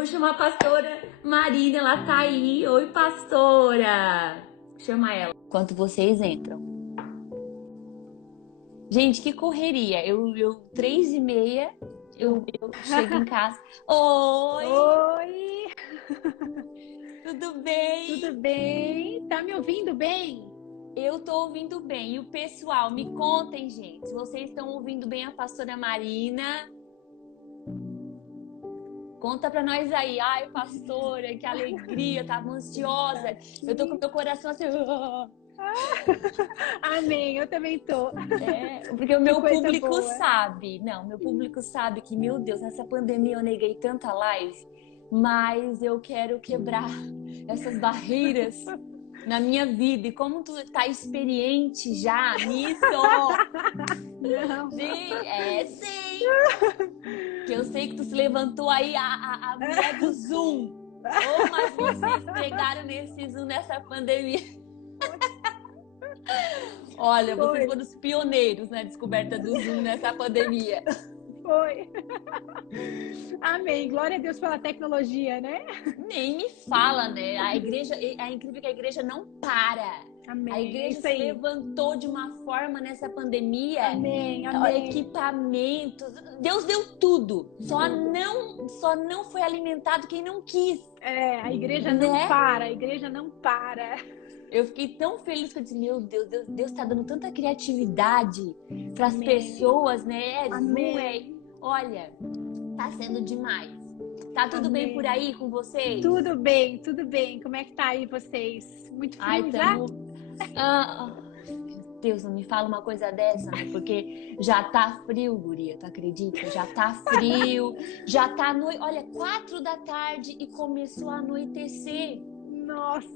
vou chamar a pastora Marina, ela tá aí. Oi, pastora. Chama ela. Enquanto vocês entram. Gente, que correria. Eu 3h30, eu chego em casa. Oi, Oi, tudo bem? tudo bem? Tá me ouvindo bem? Eu tô ouvindo bem. E o pessoal, me contem, gente, se vocês estão ouvindo bem a pastora Marina. Conta pra nós aí. Ai, pastora, que alegria, tava ansiosa. Eu tô com meu coração assim. Amém, eu também tô. Porque o Que meu coisa público boa. sabe. Não, meu público sabe que, meu Deus, nessa pandemia eu neguei tanta live, mas eu quero quebrar essas barreiras na minha vida. E como tu tá experiente já nisso, Não. sim. Que eu sei que tu se levantou aí, a mulher do Zoom. Oh, mas vocês pegaram nesse Zoom nessa pandemia. Olha, vocês foram os pioneiros na descoberta do Zoom nessa pandemia. Foi. Amém. Glória a Deus pela tecnologia, né? Nem me fala, né? A igreja, é incrível que a igreja não para. Amém. A É igreja isso se aí. levantou de uma forma nessa pandemia. Amém, amém. Equipamentos, Deus deu tudo. Só não foi alimentado quem não quis, A igreja não né? para, a igreja não para. Eu fiquei tão feliz que eu disse, meu Deus tá dando tanta criatividade para as pessoas, né? Amém. Olha, tá sendo demais. Tá tudo bem por Amém. aí com vocês? Tudo bem, tudo bem. Como é que tá aí vocês? Muito Ai, frio já? Meu Deus, não me fala uma coisa dessa, né? Porque já tá frio, guria, tu acredita? Já tá frio, já tá noite. Olha, 4 da tarde e começou a anoitecer. Nossa.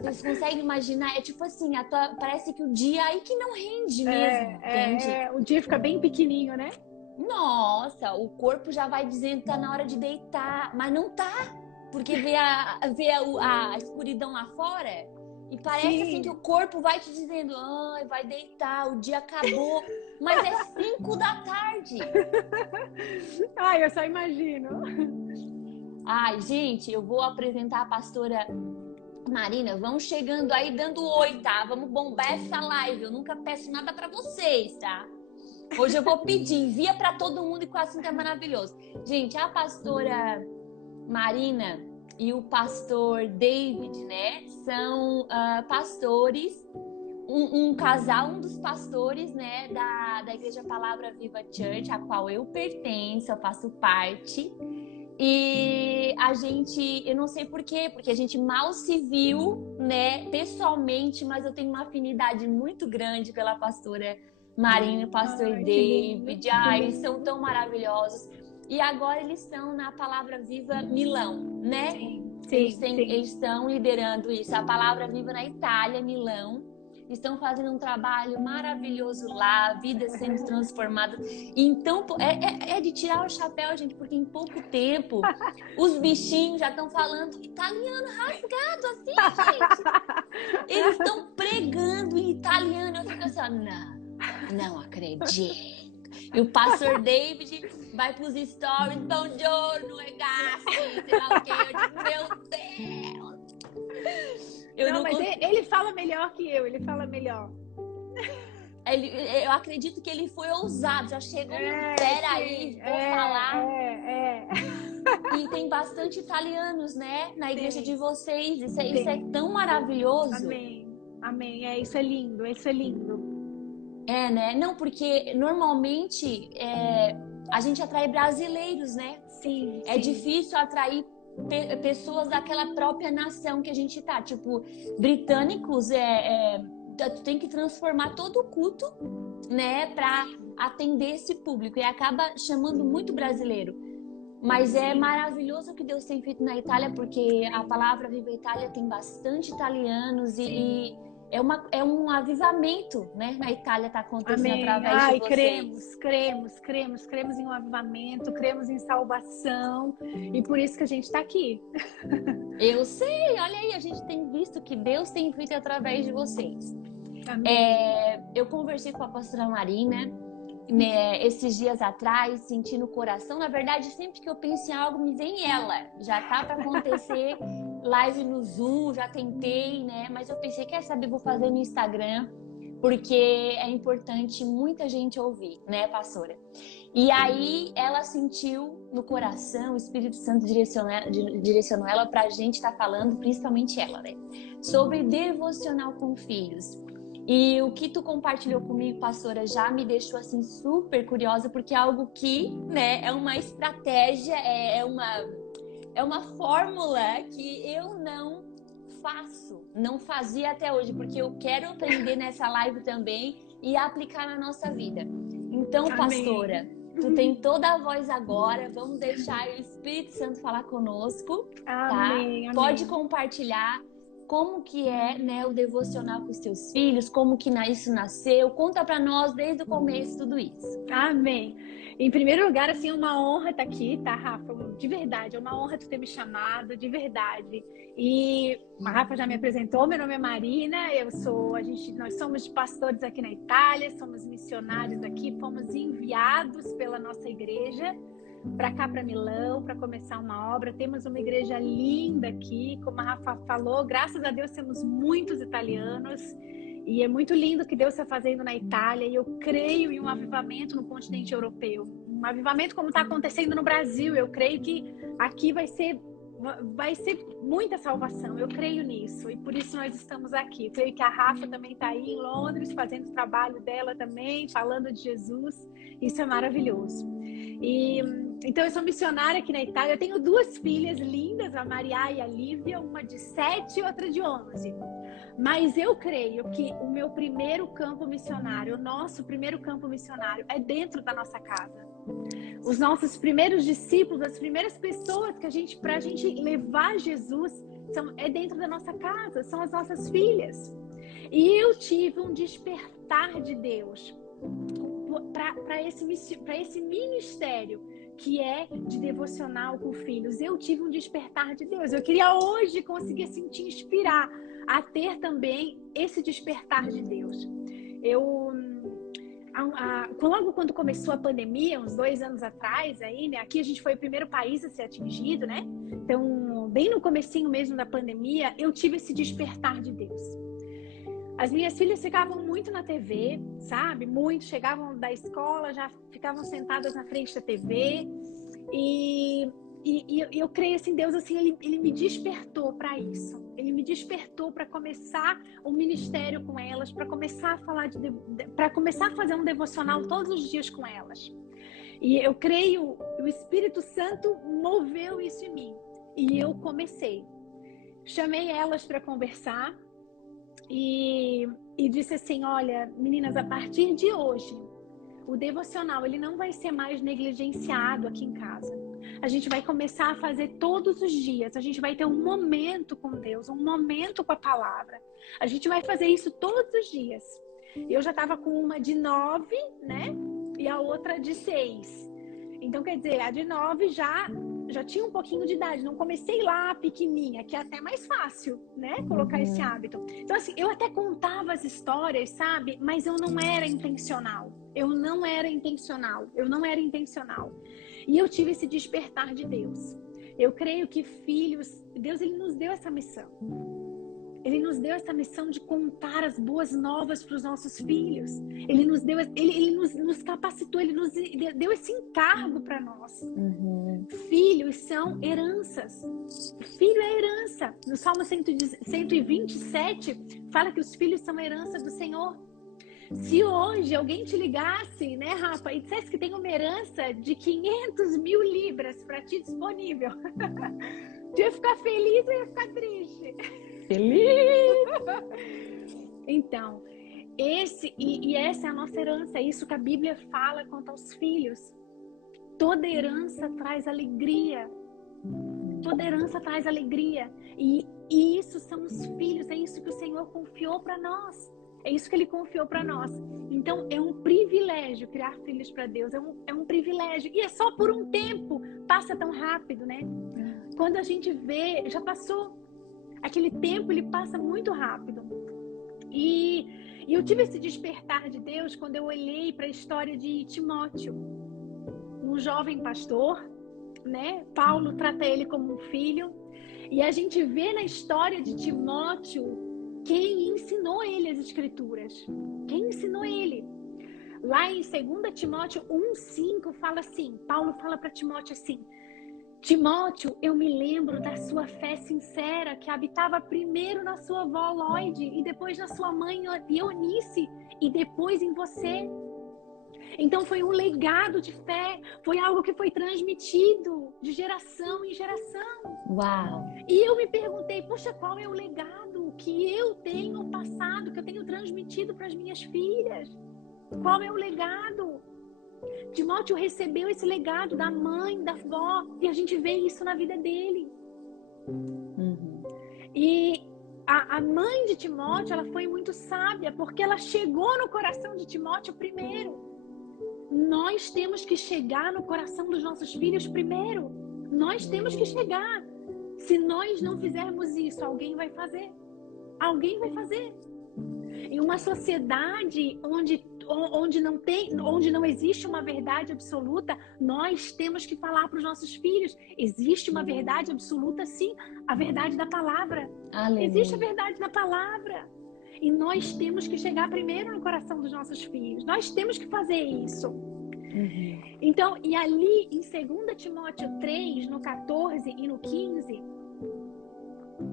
Vocês conseguem imaginar? É tipo assim, parece que o dia aí que não rende mesmo, entende? O dia fica bem pequenininho, né? Nossa, o corpo já vai dizendo que tá na hora de deitar, mas não tá, porque vê a escuridão lá fora e parece assim que Sim. o corpo vai te dizendo, ai, vai deitar, o dia acabou, mas é 5 da tarde. Ai, eu só imagino. Ai, gente, eu vou apresentar a pastora Marina, vão chegando aí dando oi, tá? Vamos bombar essa live, eu nunca peço nada pra vocês, tá? Hoje eu vou pedir, envia para todo mundo e com assim que é maravilhoso. Gente, a pastora Marina e o pastor David, né, são pastores, um casal, um dos pastores, né, da Igreja Palavra Viva Church, a qual eu pertenço, eu faço parte. E a gente, eu não sei por quê, porque a gente mal se viu, né, pessoalmente, mas eu tenho uma afinidade muito grande pela pastora Marina e o pastor Ai, que lindo, David. que Ai, eles são lindo. tão maravilhosos. E agora eles estão na Palavra Viva Milão, né? Sim, Eles sim, sim. estão liderando isso. A Palavra Viva na Itália, Milão. Estão fazendo um trabalho maravilhoso lá, vidas sendo transformadas. Então, é de tirar o chapéu, gente, porque em pouco tempo os bichinhos já estão falando italiano rasgado, assim, gente. Eles estão pregando em italiano. Eu fico assim, não acredito. E o pastor David vai pros stories, buongiorno, ragazzi, sei lá o que. Eu digo, meu Deus. Não, mas ele fala melhor que eu, ele fala melhor. Eu acredito que ele foi ousado, já chegou no peraí, vou falar. E tem bastante italianos, né, na igreja de vocês. Isso é tão maravilhoso. Amém, amém. Isso é lindo, isso é lindo. Né? Não, porque normalmente a gente atrai brasileiros, né? Sim. É difícil atrair pessoas daquela própria nação que a gente tá. Tipo, britânicos, tu tem que transformar todo o culto, né, para atender esse público. E acaba chamando muito brasileiro. Mas é maravilhoso o que Deus tem feito na Itália, porque a Palavra Viva Itália tem bastante italianos e é um avivamento, né? Na Itália está acontecendo através de vocês. Cremos em um avivamento, cremos em salvação e por isso que a gente está aqui. Eu sei, olha aí, a gente tem visto que Deus tem feito através de vocês. Eu conversei com a pastora Marina, né, esses dias atrás, senti no coração. Na verdade, sempre que eu penso em algo, me vem ela. Já tá para acontecer live no Zoom, já tentei, né? Mas eu pensei, quer saber, vou fazer no Instagram, porque é importante muita gente ouvir, né, pastora? E aí ela sentiu no coração, o Espírito Santo direcionou ela pra gente estar falando, principalmente ela, né? Sobre devocional com filhos. E o que tu compartilhou comigo, pastora, já me deixou assim super curiosa, porque é algo que, né, é uma estratégia, é uma fórmula que eu não fazia até hoje, porque eu quero aprender nessa live também e aplicar na nossa vida. Então, pastora, tu tem toda a voz agora, vamos deixar o Espírito Santo falar conosco, tá? Amém. Pode compartilhar como que é, né, o devocional com os teus filhos, como que isso nasceu. Conta para nós desde o começo tudo isso. Amém. Em primeiro lugar, assim, é uma honra estar aqui, tá, Rafa? De verdade, é uma honra tu ter me chamado, de verdade. E a Rafa já me apresentou, meu nome é Marina, nós somos pastores aqui na Itália, somos missionários aqui, fomos enviados pela nossa igreja para cá, para Milão, para começar uma obra. Temos uma igreja linda aqui, como a Rafa falou, graças a Deus temos muitos italianos e é muito lindo o que Deus está fazendo na Itália, e eu creio em um avivamento no continente europeu, um avivamento como está acontecendo no Brasil. Eu creio que aqui vai ser muita salvação, eu creio nisso, e por isso nós estamos aqui. Eu creio que a Rafa também está aí em Londres fazendo o trabalho dela também, falando de Jesus. Isso é maravilhoso. Então eu sou missionária aqui na Itália. Eu tenho 2 filhas lindas, a Maria e a Lívia, uma de 7 e outra de 11. Mas eu creio que o meu primeiro campo missionário, o nosso primeiro campo missionário é dentro da nossa casa. Os nossos primeiros discípulos, as primeiras pessoas pra gente levar Jesus é dentro da nossa casa, são as nossas filhas. E eu tive um despertar de Deus para esse ministério que é de devocional com filhos. Eu tive um despertar de Deus. Eu queria hoje conseguir te inspirar a ter também esse despertar de Deus. Logo quando começou a pandemia, uns 2 anos atrás, aí, né, aqui a gente foi o primeiro país a ser atingido, né? Então, bem no comecinho mesmo da pandemia, eu tive esse despertar de Deus. As minhas filhas ficavam muito na TV, sabe? Muito, chegavam da escola, já ficavam sentadas na frente da TV. E eu creio assim, Deus, assim, ele me despertou para isso. Ele me despertou para começar um ministério com elas, para começar a falar para começar a fazer um devocional todos os dias com elas. E eu creio, o Espírito Santo moveu isso em mim. E eu comecei. Chamei elas para conversar e disse assim: olha, meninas, a partir de hoje, o devocional ele não vai ser mais negligenciado aqui em casa. A gente vai começar a fazer todos os dias. A gente vai ter um momento com Deus, um momento com a palavra. A gente vai fazer isso todos os dias. Eu já estava com uma de 9, né? E a outra de 6. Então, quer dizer, a de 9 já tinha um pouquinho de idade. Não comecei lá pequenininha, que é até mais fácil, né? Colocar esse hábito. Então, assim, eu até contava as histórias, sabe? Mas eu não era intencional. Eu não era intencional. E eu tive esse despertar de Deus. Eu creio que filhos, Deus, ele nos deu essa missão. Ele nos deu essa missão de contar as boas novas para os nossos filhos. Ele nos deu, ele nos capacitou, ele nos deu esse encargo para nós. Filhos são heranças. Filho é herança. No Salmo 127 fala que os filhos são herança do Senhor. Se hoje alguém te ligasse, né, Rafa, e dissesse que tem uma herança de 500.000 libras para ti disponível, tu ia ficar feliz ou ia ficar triste? Feliz! Então, essa é a nossa herança, é isso que a Bíblia fala quanto aos filhos. Toda herança traz alegria. Toda herança traz alegria. E isso são os filhos, é isso que o Senhor confiou para nós. É isso que Ele confiou para nós. Então, é um privilégio criar filhos para Deus. É um privilégio. E é só por um tempo. Passa tão rápido, né? Quando a gente vê, já passou. Aquele tempo, ele passa muito rápido. E E eu tive esse despertar de Deus quando eu olhei para a história de Timóteo, um jovem pastor, né? Paulo trata ele como um filho. E a gente vê na história de Timóteo quem ensinou ele as Escrituras. Quem ensinou ele? Lá em 2 Timóteo 1,5 fala assim, Paulo fala para Timóteo assim: Timóteo, eu me lembro da sua fé sincera que habitava primeiro na sua avó Lóide e depois na sua mãe Eunice e depois em você. Então foi um legado de fé, foi algo que foi transmitido de geração em geração. Uau! E eu me perguntei, poxa, qual é o legado que eu tenho passado, que eu tenho transmitido para as minhas filhas? Qual é o legado? Timóteo recebeu esse legado da mãe, da avó, e a gente vê isso na vida dele. E a mãe de Timóteo, ela foi muito sábia, porque ela chegou no coração de Timóteo primeiro. Nós temos que chegar no coração dos nossos filhos primeiro. Nós temos que chegar. Se nós não fizermos isso, alguém vai fazer. Alguém vai fazer. Em uma sociedade onde não existe uma verdade absoluta, nós temos que falar para os nossos filhos. Existe uma verdade absoluta, sim, a verdade da palavra. Aleluia. Existe a verdade da palavra. E nós temos que chegar primeiro no coração dos nossos filhos. Nós temos que fazer isso. Então, e ali em 2 Timóteo 3, no 14 e no 15,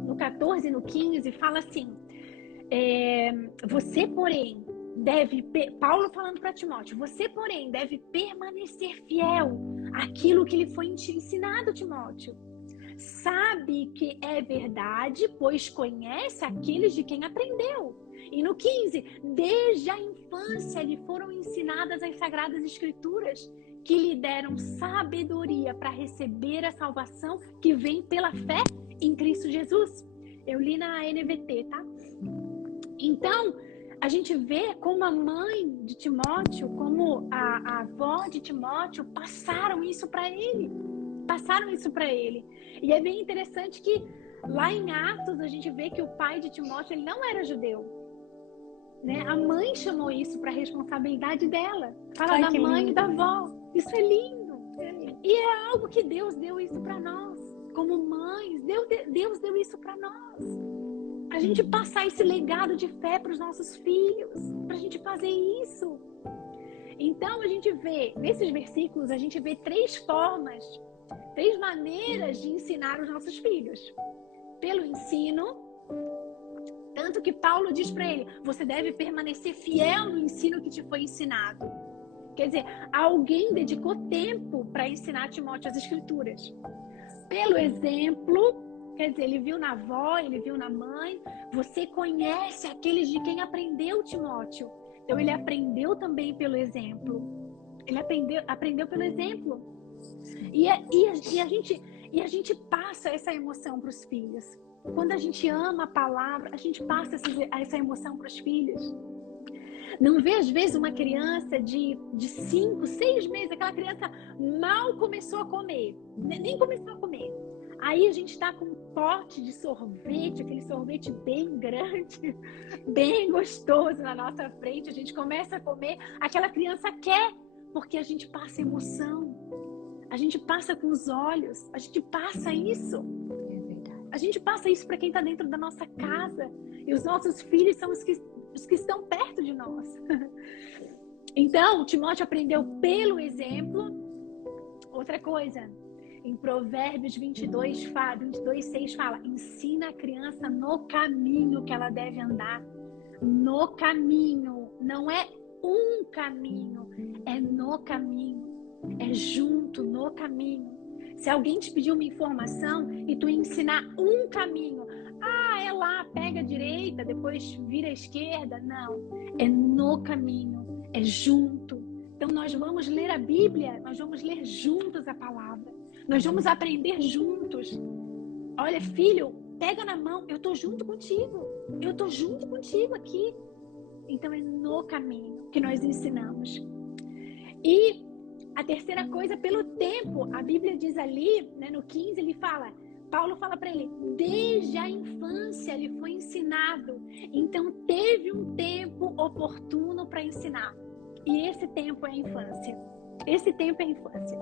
no 14 e no 15, fala assim: você, porém, Paulo falando para Timóteo, você, porém, deve permanecer fiel àquilo que lhe foi ensinado, Timóteo. Sabe que é verdade, pois conhece aqueles de quem aprendeu. E no 15, desde a infância lhe foram ensinadas as Sagradas Escrituras, que lhe deram sabedoria para receber a salvação que vem pela fé em Cristo Jesus. Eu li na NVT, tá? Então, a gente vê como a mãe de Timóteo, como a avó de Timóteo passaram isso para ele. E é bem interessante que lá em Atos a gente vê que o pai de Timóteo ele não era judeu, né? A mãe chamou isso para a responsabilidade dela. Fala da mãe e da avó. Isso é lindo. E é algo que Deus deu isso para nós. Como mães, Deus deu isso para nós. A gente passar esse legado de fé para os nossos filhos, para a gente fazer isso. Então a gente vê, nesses versículos, a gente vê três maneiras de ensinar os nossos filhos. Pelo ensino, tanto que Paulo diz para ele, você deve permanecer fiel no ensino que te foi ensinado. Quer dizer, alguém dedicou tempo para ensinar Timóteo as Escrituras. Pelo exemplo, quer dizer, ele viu na avó, ele viu na mãe, você conhece aqueles de quem aprendeu, Timóteo. Então ele aprendeu também pelo exemplo. Ele aprendeu pelo exemplo. E a gente passa essa emoção para os filhos. Quando a gente ama a palavra, a gente passa essa emoção para os filhos. Não vê, às vezes, uma criança de 5, 6 meses, aquela criança mal começou a comer, nem começou a comer. Aí a gente está com um pote de sorvete, aquele sorvete bem grande, bem gostoso na nossa frente. A gente começa a comer, aquela criança quer, porque a gente passa emoção. A gente passa com os olhos, a gente passa isso. A gente passa isso para quem está dentro da nossa casa. E os nossos filhos são os que estão perto de nós. Então, Timóteo aprendeu pelo exemplo. Outra coisa, em Provérbios 22:6 fala, ensina a criança no caminho que ela deve andar. No caminho, não é um caminho, é no caminho. É junto, no caminho. Se alguém te pedir uma informação e tu ensinar um caminho, é lá, pega a direita, depois vira a esquerda. Não, é no caminho, é junto. Então nós vamos ler a Bíblia, nós vamos ler juntos a palavra. Nós vamos aprender juntos. Olha, filho, pega na mão, eu tô junto contigo. Eu tô junto contigo aqui. Então é no caminho que nós ensinamos. E a terceira coisa, pelo tempo, a Bíblia diz ali, né, no 15, ele fala, Paulo fala para ele, desde a infância ele foi ensinado. Então teve um tempo oportuno para ensinar. E esse tempo é a infância. Esse tempo é a infância.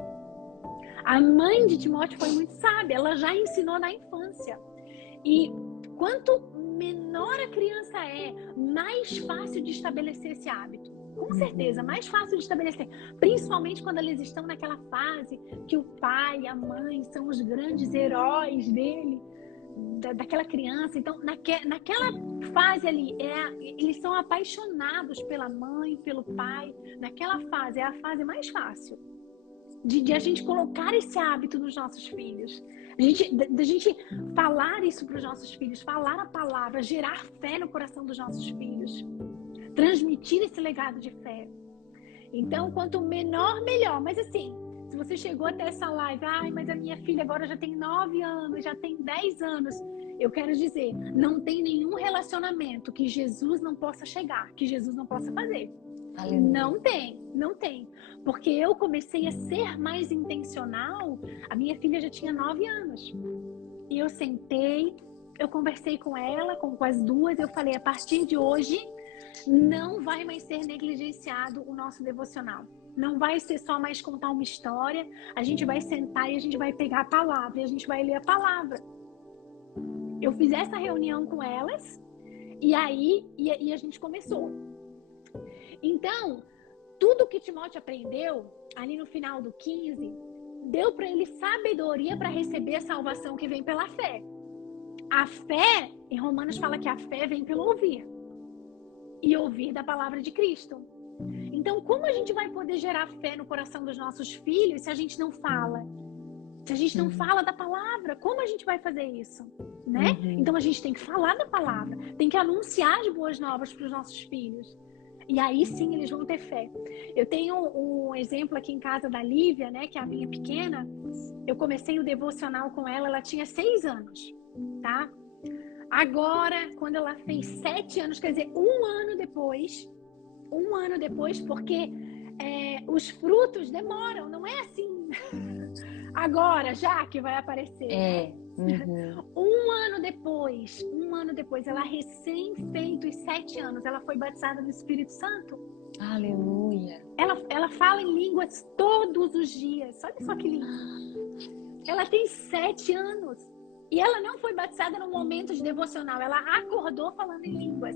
A mãe de Timóteo foi muito sábia, ela já ensinou na infância. E quanto menor a criança é, mais fácil de estabelecer esse hábito. Com certeza, mais fácil de estabelecer. Principalmente quando eles estão naquela fase que o pai e a mãe são os grandes heróis dele, daquela criança. Então, naquela fase ali, eles são apaixonados pela mãe, pelo pai. Naquela fase, é a fase mais fácil de a gente colocar esse hábito nos nossos filhos. Da gente falar isso para os nossos filhos, falar a palavra, gerar fé no coração dos nossos filhos. Transmitir esse legado de fé. Então, quanto menor, melhor. Mas assim, se você chegou até essa live, mas a minha filha agora já tem 9 anos, já tem 10 anos. Eu quero dizer, não tem nenhum relacionamento que Jesus não possa chegar, que Jesus não possa fazer. Aleluia. Não tem. Porque eu comecei a ser mais intencional, a minha filha já tinha 9 anos. E eu sentei, eu conversei com ela, com as duas, eu falei, a partir de hoje, não vai mais ser negligenciado o nosso devocional. Não vai ser só mais contar uma história. A gente vai sentar e a gente vai pegar a palavra e a gente vai ler a palavra. Eu fiz essa reunião com elas e aí a gente começou. Então, tudo que Timóteo aprendeu ali no final do 15 deu para ele sabedoria para receber a salvação que vem pela fé. A fé, em Romanos fala que a fé vem pelo ouvir. E ouvir da palavra de Cristo. Então, como a gente vai poder gerar fé no coração dos nossos filhos se a gente não fala? Se a gente não fala da palavra, como a gente vai fazer isso? Né? Então, a gente tem que falar da palavra. Tem que anunciar as boas novas para os nossos filhos. E aí sim, eles vão ter fé. Eu tenho um exemplo aqui em casa da Lívia, né? Que é a minha pequena. Eu comecei o devocional com ela, ela tinha 6 anos, tá? Agora, quando ela fez 7 anos, quer dizer, um ano depois, porque os frutos demoram, não é assim agora, já que vai aparecer. Um ano depois, ela recém feito os 7 anos, ela foi batizada no Espírito Santo. Aleluia. Ela fala em línguas todos os dias, olha só que lindo. Ela tem 7 anos. E ela não foi batizada num momento de devocional. Ela acordou falando em línguas.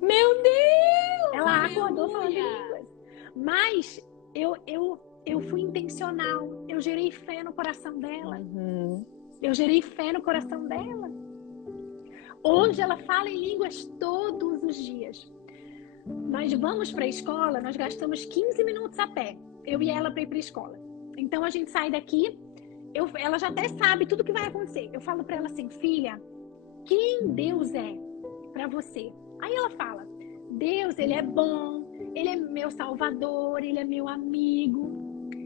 Meu Deus! Ela acordou falando em línguas. Mas eu fui intencional. Eu gerei fé no coração dela. Eu gerei fé no coração dela. Hoje ela fala em línguas todos os dias. Nós vamos para a escola, nós gastamos 15 minutos a pé. Eu e ela para ir para a escola. Então a gente sai daqui... ela já até sabe tudo o que vai acontecer. Eu falo pra ela assim, filha, quem Deus é pra você? Aí ela fala, Deus, ele é bom, ele é meu salvador, ele é meu amigo.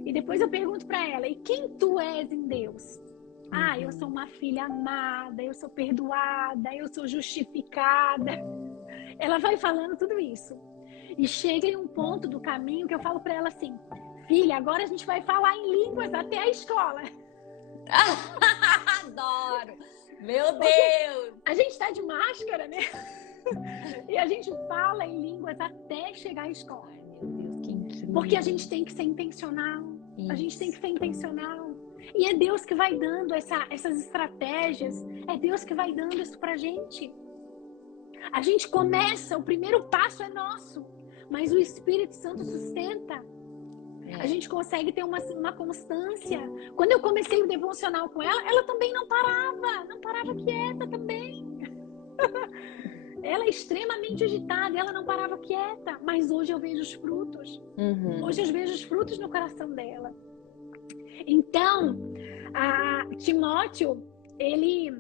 E depois eu pergunto pra ela, e quem tu és em Deus? Eu sou uma filha amada, eu sou perdoada, eu sou justificada. Ela vai falando tudo isso. E chega em um ponto do caminho que eu falo pra ela assim, filha, agora a gente vai falar em línguas até a escola. Adoro! Meu Deus! A gente tá de máscara, né? E a gente fala em línguas até chegar à escola. Meu Deus, que incrível. Porque a gente tem que ser intencional. Isso. A gente tem que ser intencional. E é Deus que vai dando essas estratégias. É Deus que vai dando isso pra gente. A gente começa, o primeiro passo é nosso. Mas o Espírito Santo sustenta. A gente consegue ter uma constância. Quando eu comecei o devocional com ela, ela também não parava quieta também. Ela é extremamente agitada, ela não parava quieta. Mas hoje eu vejo os frutos. Hoje eu vejo os frutos no coração dela. Então, Timóteo, ele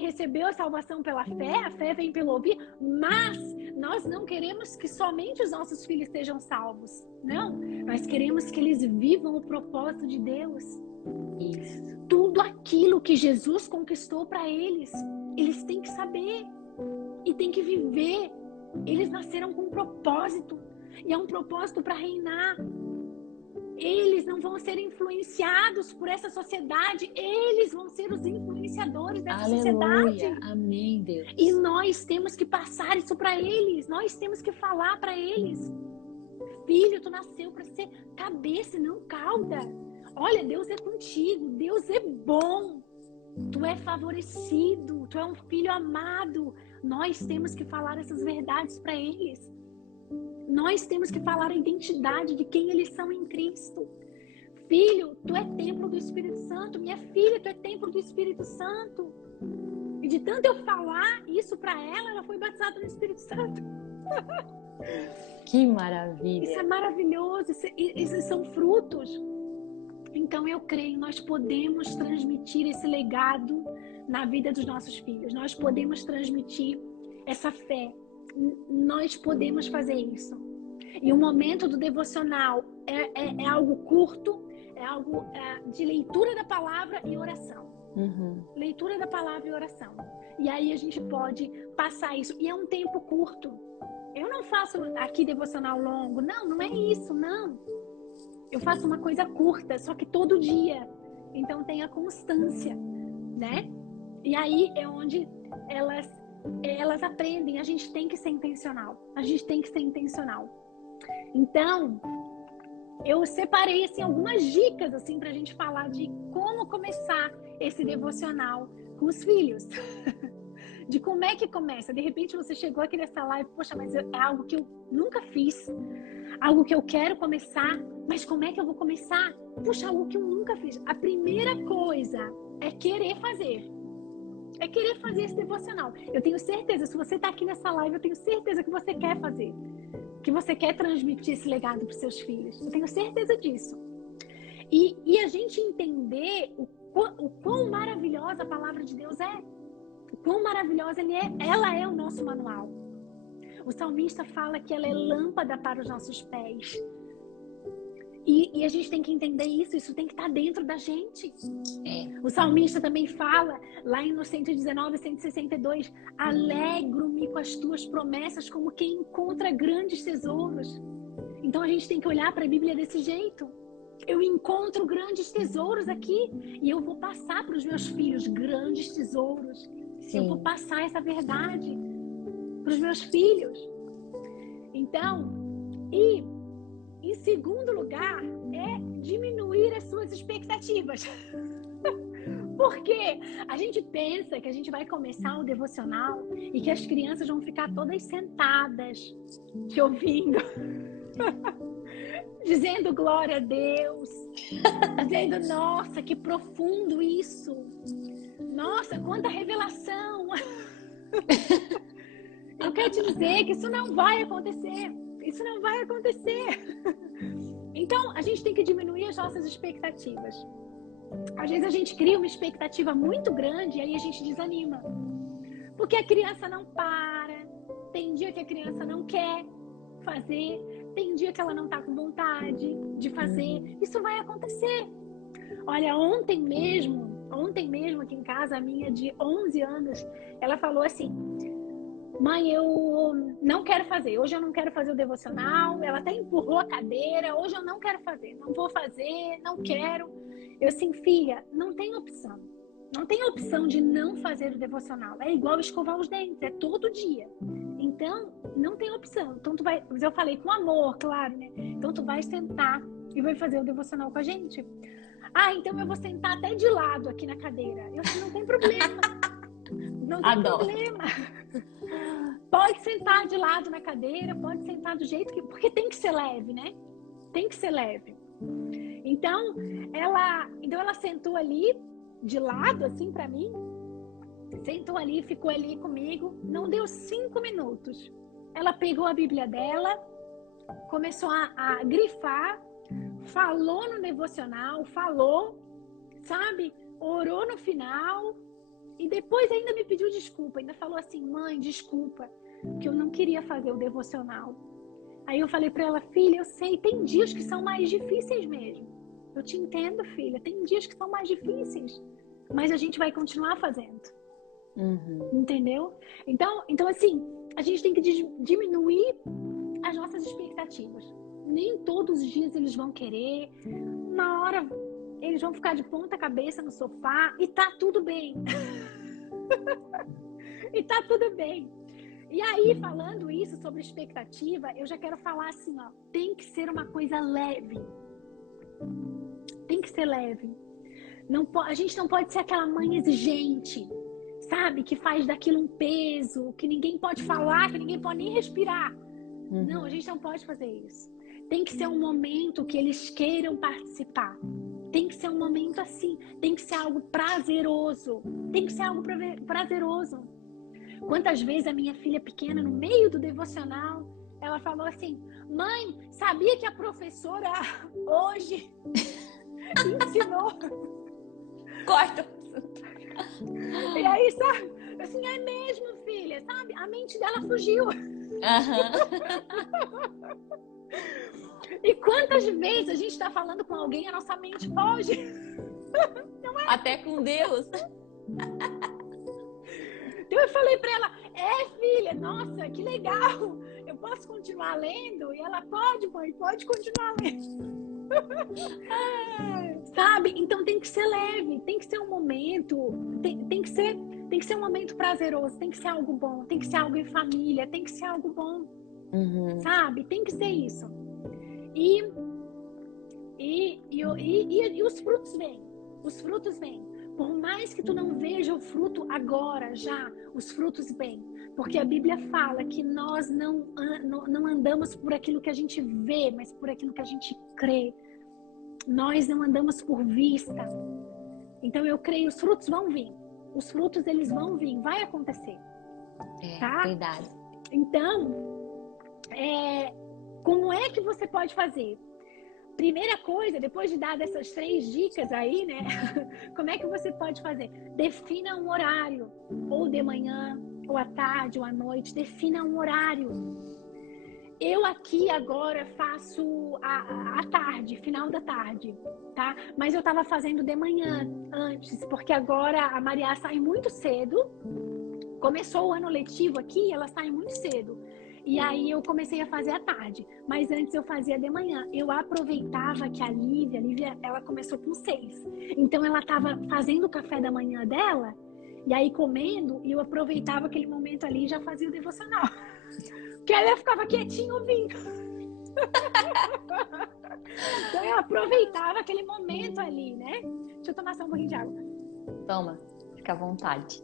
recebeu a salvação pela fé, a fé vem pelo ouvir, mas nós não queremos que somente os nossos filhos sejam salvos. Não, nós queremos que eles vivam o propósito de Deus. Isso. Tudo aquilo que Jesus conquistou para eles, eles têm que saber e têm que viver. Eles nasceram com um propósito, e é um propósito para reinar. Eles não vão ser influenciados por essa sociedade, eles vão ser os influenciadores dessa sociedade. Amém, Deus. E nós temos que passar isso para eles, nós temos que falar para eles. Filho, tu nasceu para ser cabeça e não cauda. Olha, Deus é contigo, Deus é bom. Tu é favorecido, tu é um filho amado. Nós temos que falar essas verdades para eles. Nós temos que falar a identidade de quem eles são em Cristo. Filho, tu é templo do Espírito Santo. Minha filha, tu é templo do Espírito Santo. E de tanto eu falar isso para ela, ela foi batizada no Espírito Santo. Que maravilha. Isso é maravilhoso. Esses são frutos. Então eu creio, nós podemos transmitir esse legado na vida dos nossos filhos. Nós podemos transmitir essa fé. Nós podemos fazer isso. E o momento do devocional é algo curto, é algo de leitura da palavra e oração. Leitura da palavra e oração. E aí a gente pode passar isso. E é um tempo curto. Eu não faço aqui devocional longo. Não é isso, não. Eu faço uma coisa curta, só que todo dia. Então tem a constância, né? E aí é onde elas aprendem. A gente tem que ser intencional. A gente tem que ser intencional. Então, eu separei assim, algumas dicas assim, pra gente falar de como começar esse devocional com os filhos. De como é que começa. De repente você chegou aqui nessa live, poxa, mas é algo que eu nunca fiz. Algo que eu quero começar, mas como é que eu vou começar? Puxa, algo que eu nunca fiz. A primeira coisa é querer fazer. É querer fazer esse devocional. Eu tenho certeza, se você está aqui nessa live, eu tenho certeza que você quer fazer. Que você quer transmitir esse legado para os seus filhos. Eu tenho certeza disso. E a gente entender o quão maravilhosa a palavra de Deus é. O quão maravilhosa ela é o nosso manual. O salmista fala que ela é lâmpada para os nossos pés. E a gente tem que entender isso tem que estar dentro da gente. O salmista também fala, lá no 119, 162, alegro-me com as tuas promessas como quem encontra grandes tesouros. Então a gente tem que olhar para a Bíblia desse jeito. Eu encontro grandes tesouros aqui e eu vou passar para os meus filhos grandes tesouros. Sim. Eu vou passar essa verdade para os meus filhos. Então, e em segundo lugar, é diminuir as suas expectativas. Porque a gente pensa que a gente vai começar o devocional e que as crianças vão ficar todas sentadas, te ouvindo, dizendo glória a Deus, dizendo, nossa, que profundo isso. Nossa, quanta revelação. Eu quero te dizer que isso não vai acontecer. Isso não vai acontecer. Então, a gente tem que diminuir as nossas expectativas. Às vezes a gente cria uma expectativa muito grande e aí a gente desanima. Porque a criança não para. Tem dia que a criança não quer fazer. Tem dia que ela não está com vontade de fazer. Isso vai acontecer. Olha, ontem mesmo aqui em casa, a minha de 11 anos, ela falou assim, mãe, eu não quero fazer. Hoje eu não quero fazer o devocional. Ela até empurrou a cadeira. Hoje eu não quero fazer. Não vou fazer, não quero. Eu assim, filha, não tem opção. Não tem opção de não fazer o devocional. É igual escovar os dentes, é todo dia. Então, não tem opção. Então, tu vai... Mas eu falei com amor, claro, né? Então, tu vai sentar e vai fazer o devocional com a gente. Ah, então eu vou sentar até de lado aqui na cadeira. Eu assim, não tem problema. Não tem problema. Pode sentar de lado na cadeira, pode sentar do jeito que... Porque tem que ser leve, né? Tem que ser leve. Então ela sentou ali, de lado, assim, pra mim. Sentou ali, ficou ali comigo. Não deu 5 minutos. Ela pegou a Bíblia dela, começou a grifar, falou no devocional, sabe? Orou no final. E depois ainda me pediu desculpa. Ainda falou assim, mãe, desculpa, que eu não queria fazer o devocional. Aí eu falei pra ela, filha, eu sei, tem dias que são mais difíceis mesmo. Eu te entendo, filha, tem dias que são mais difíceis. Mas a gente vai continuar fazendo. Entendeu? Então, assim, a gente tem que diminuir as nossas expectativas. Nem todos os dias eles vão querer. Uma hora eles vão ficar de ponta cabeça no sofá e tá tudo bem. E tá tudo bem. E aí, falando isso sobre expectativa, eu já quero falar assim, ó, tem que ser uma coisa leve. Tem que ser leve. A gente não pode ser aquela mãe exigente, sabe? Que faz daquilo um peso, que ninguém pode falar, que ninguém pode nem respirar. Não, a gente não pode fazer isso. Tem que ser um momento que eles queiram participar. Tem que ser um momento assim. Tem que ser algo prazeroso. Tem que ser algo prazeroso. Quantas vezes a minha filha pequena, no meio do devocional, ela falou assim: mãe, sabia que a professora hoje ensinou? Corta. E aí, sabe? Assim, é mesmo, filha, sabe? A mente dela fugiu. E quantas vezes a gente está falando com alguém, a nossa mente foge? Não é? Até com Deus. Então eu falei para ela: filha, nossa, que legal. Eu posso continuar lendo? E ela: pode, mãe, pode continuar lendo. Sabe? Então tem que ser leve, tem que ser um momento, tem que ser um momento prazeroso, tem que ser algo bom, tem que ser algo em família, tem que ser algo bom. Sabe? Tem que ser isso. E os frutos vêm. Os frutos vêm. Por mais que tu não veja o fruto agora, já, os frutos vêm. Porque a Bíblia fala que nós não andamos por aquilo que a gente vê, mas por aquilo que a gente crê. Nós não andamos por vista. Então eu creio, os frutos vão vir. Os frutos, eles vão vir, vai acontecer. Tá? Verdade. Então, como é que você pode fazer? Primeira coisa, depois de dar essas 3 dicas aí, né? Como é que você pode fazer? Defina um horário, ou de manhã, ou à tarde, ou à noite. Defina um horário. Eu aqui agora faço à tarde, final da tarde, tá? Mas eu tava fazendo de manhã antes, porque agora a Maria sai muito cedo. Começou o ano letivo aqui, ela sai muito cedo. E aí eu comecei a fazer à tarde. Mas antes eu fazia de manhã. Eu aproveitava que a Lívia, ela começou com 6. Então ela estava fazendo o café da manhã dela, e aí comendo, e eu aproveitava aquele momento ali e já fazia o devocional. Porque aí ela ficava quietinha ouvindo. Então eu aproveitava aquele momento ali, né? Deixa eu tomar só um pouquinho de água. Toma, fica à vontade.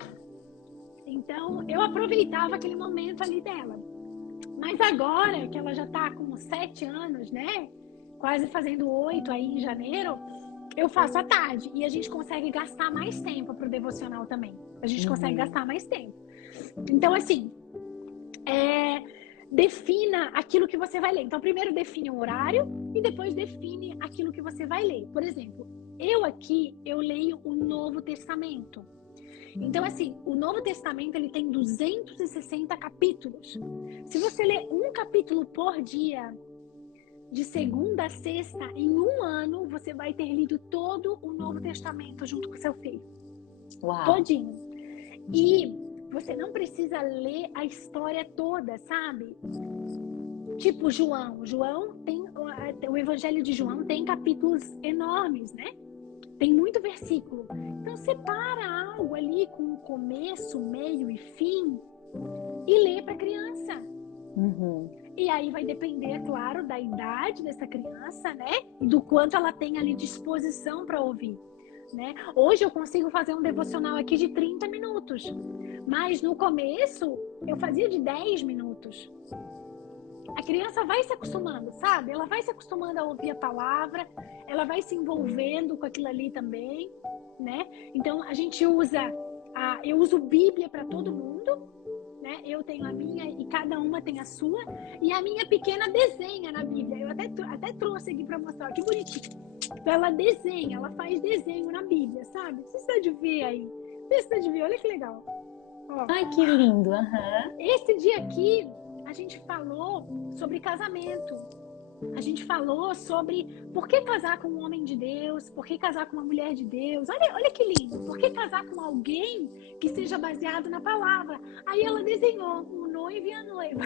Então eu aproveitava aquele momento ali dela. Mas agora que ela já tá com 7 anos, né? Quase fazendo 8 aí em janeiro, eu faço à tarde. E a gente consegue gastar mais tempo pro devocional também. A gente consegue gastar mais tempo. Então, assim, defina aquilo que você vai ler. Então, primeiro define um horário e depois define aquilo que você vai ler. Por exemplo, eu leio o Novo Testamento. Então, assim, o Novo Testamento, ele tem 260 capítulos. Se você ler um capítulo por dia, de segunda a sexta, em um ano, você vai ter lido todo o Novo Testamento junto com seu filho. Uau. Todinho. E você não precisa ler a história toda, sabe? Tipo João. O Evangelho de João tem capítulos enormes, né? Tem muito versículo. Então, separa algo ali com começo, meio e fim e lê para a criança. E aí vai depender, claro, da idade dessa criança, né? E do quanto ela tem ali disposição para ouvir, né? Hoje eu consigo fazer um devocional aqui de 30 minutos. Mas no começo, eu fazia de 10 minutos. A criança vai se acostumando, sabe? Ela vai se acostumando a ouvir a palavra, ela vai se envolvendo com aquilo ali também, né? Então, a gente eu uso Bíblia para todo mundo, né? Eu tenho a minha e cada uma tem a sua. E a minha pequena desenha na Bíblia. Eu até trouxe aqui para mostrar, que bonitinho. Ela desenha, ela faz desenho na Bíblia, sabe? Você precisa de ver aí. Precisa de ver, olha que legal. Ó. Ai, que lindo. Esse dia aqui, a gente falou sobre casamento. A gente falou sobre por que casar com um homem de Deus, por que casar com uma mulher de Deus. Olha que lindo. Por que casar com alguém que seja baseado na palavra. Aí ela desenhou o noivo e a noiva.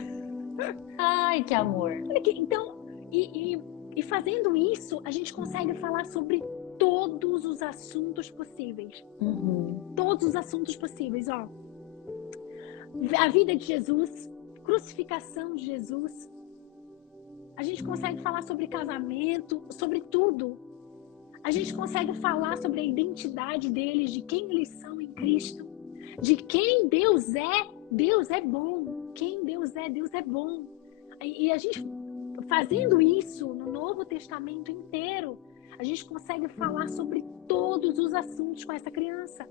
Ai, que amor. Então, E fazendo isso, a gente consegue falar sobre todos os assuntos possíveis. Todos os assuntos possíveis, ó. A vida de Jesus, crucificação de Jesus. A gente consegue falar sobre casamento, sobre tudo. A gente consegue falar sobre a identidade deles, de quem eles são em Cristo, de quem Deus é. Deus é bom. Quem Deus é bom. E a gente, fazendo isso no Novo Testamento inteiro, a gente consegue falar sobre todos os assuntos com essa criança.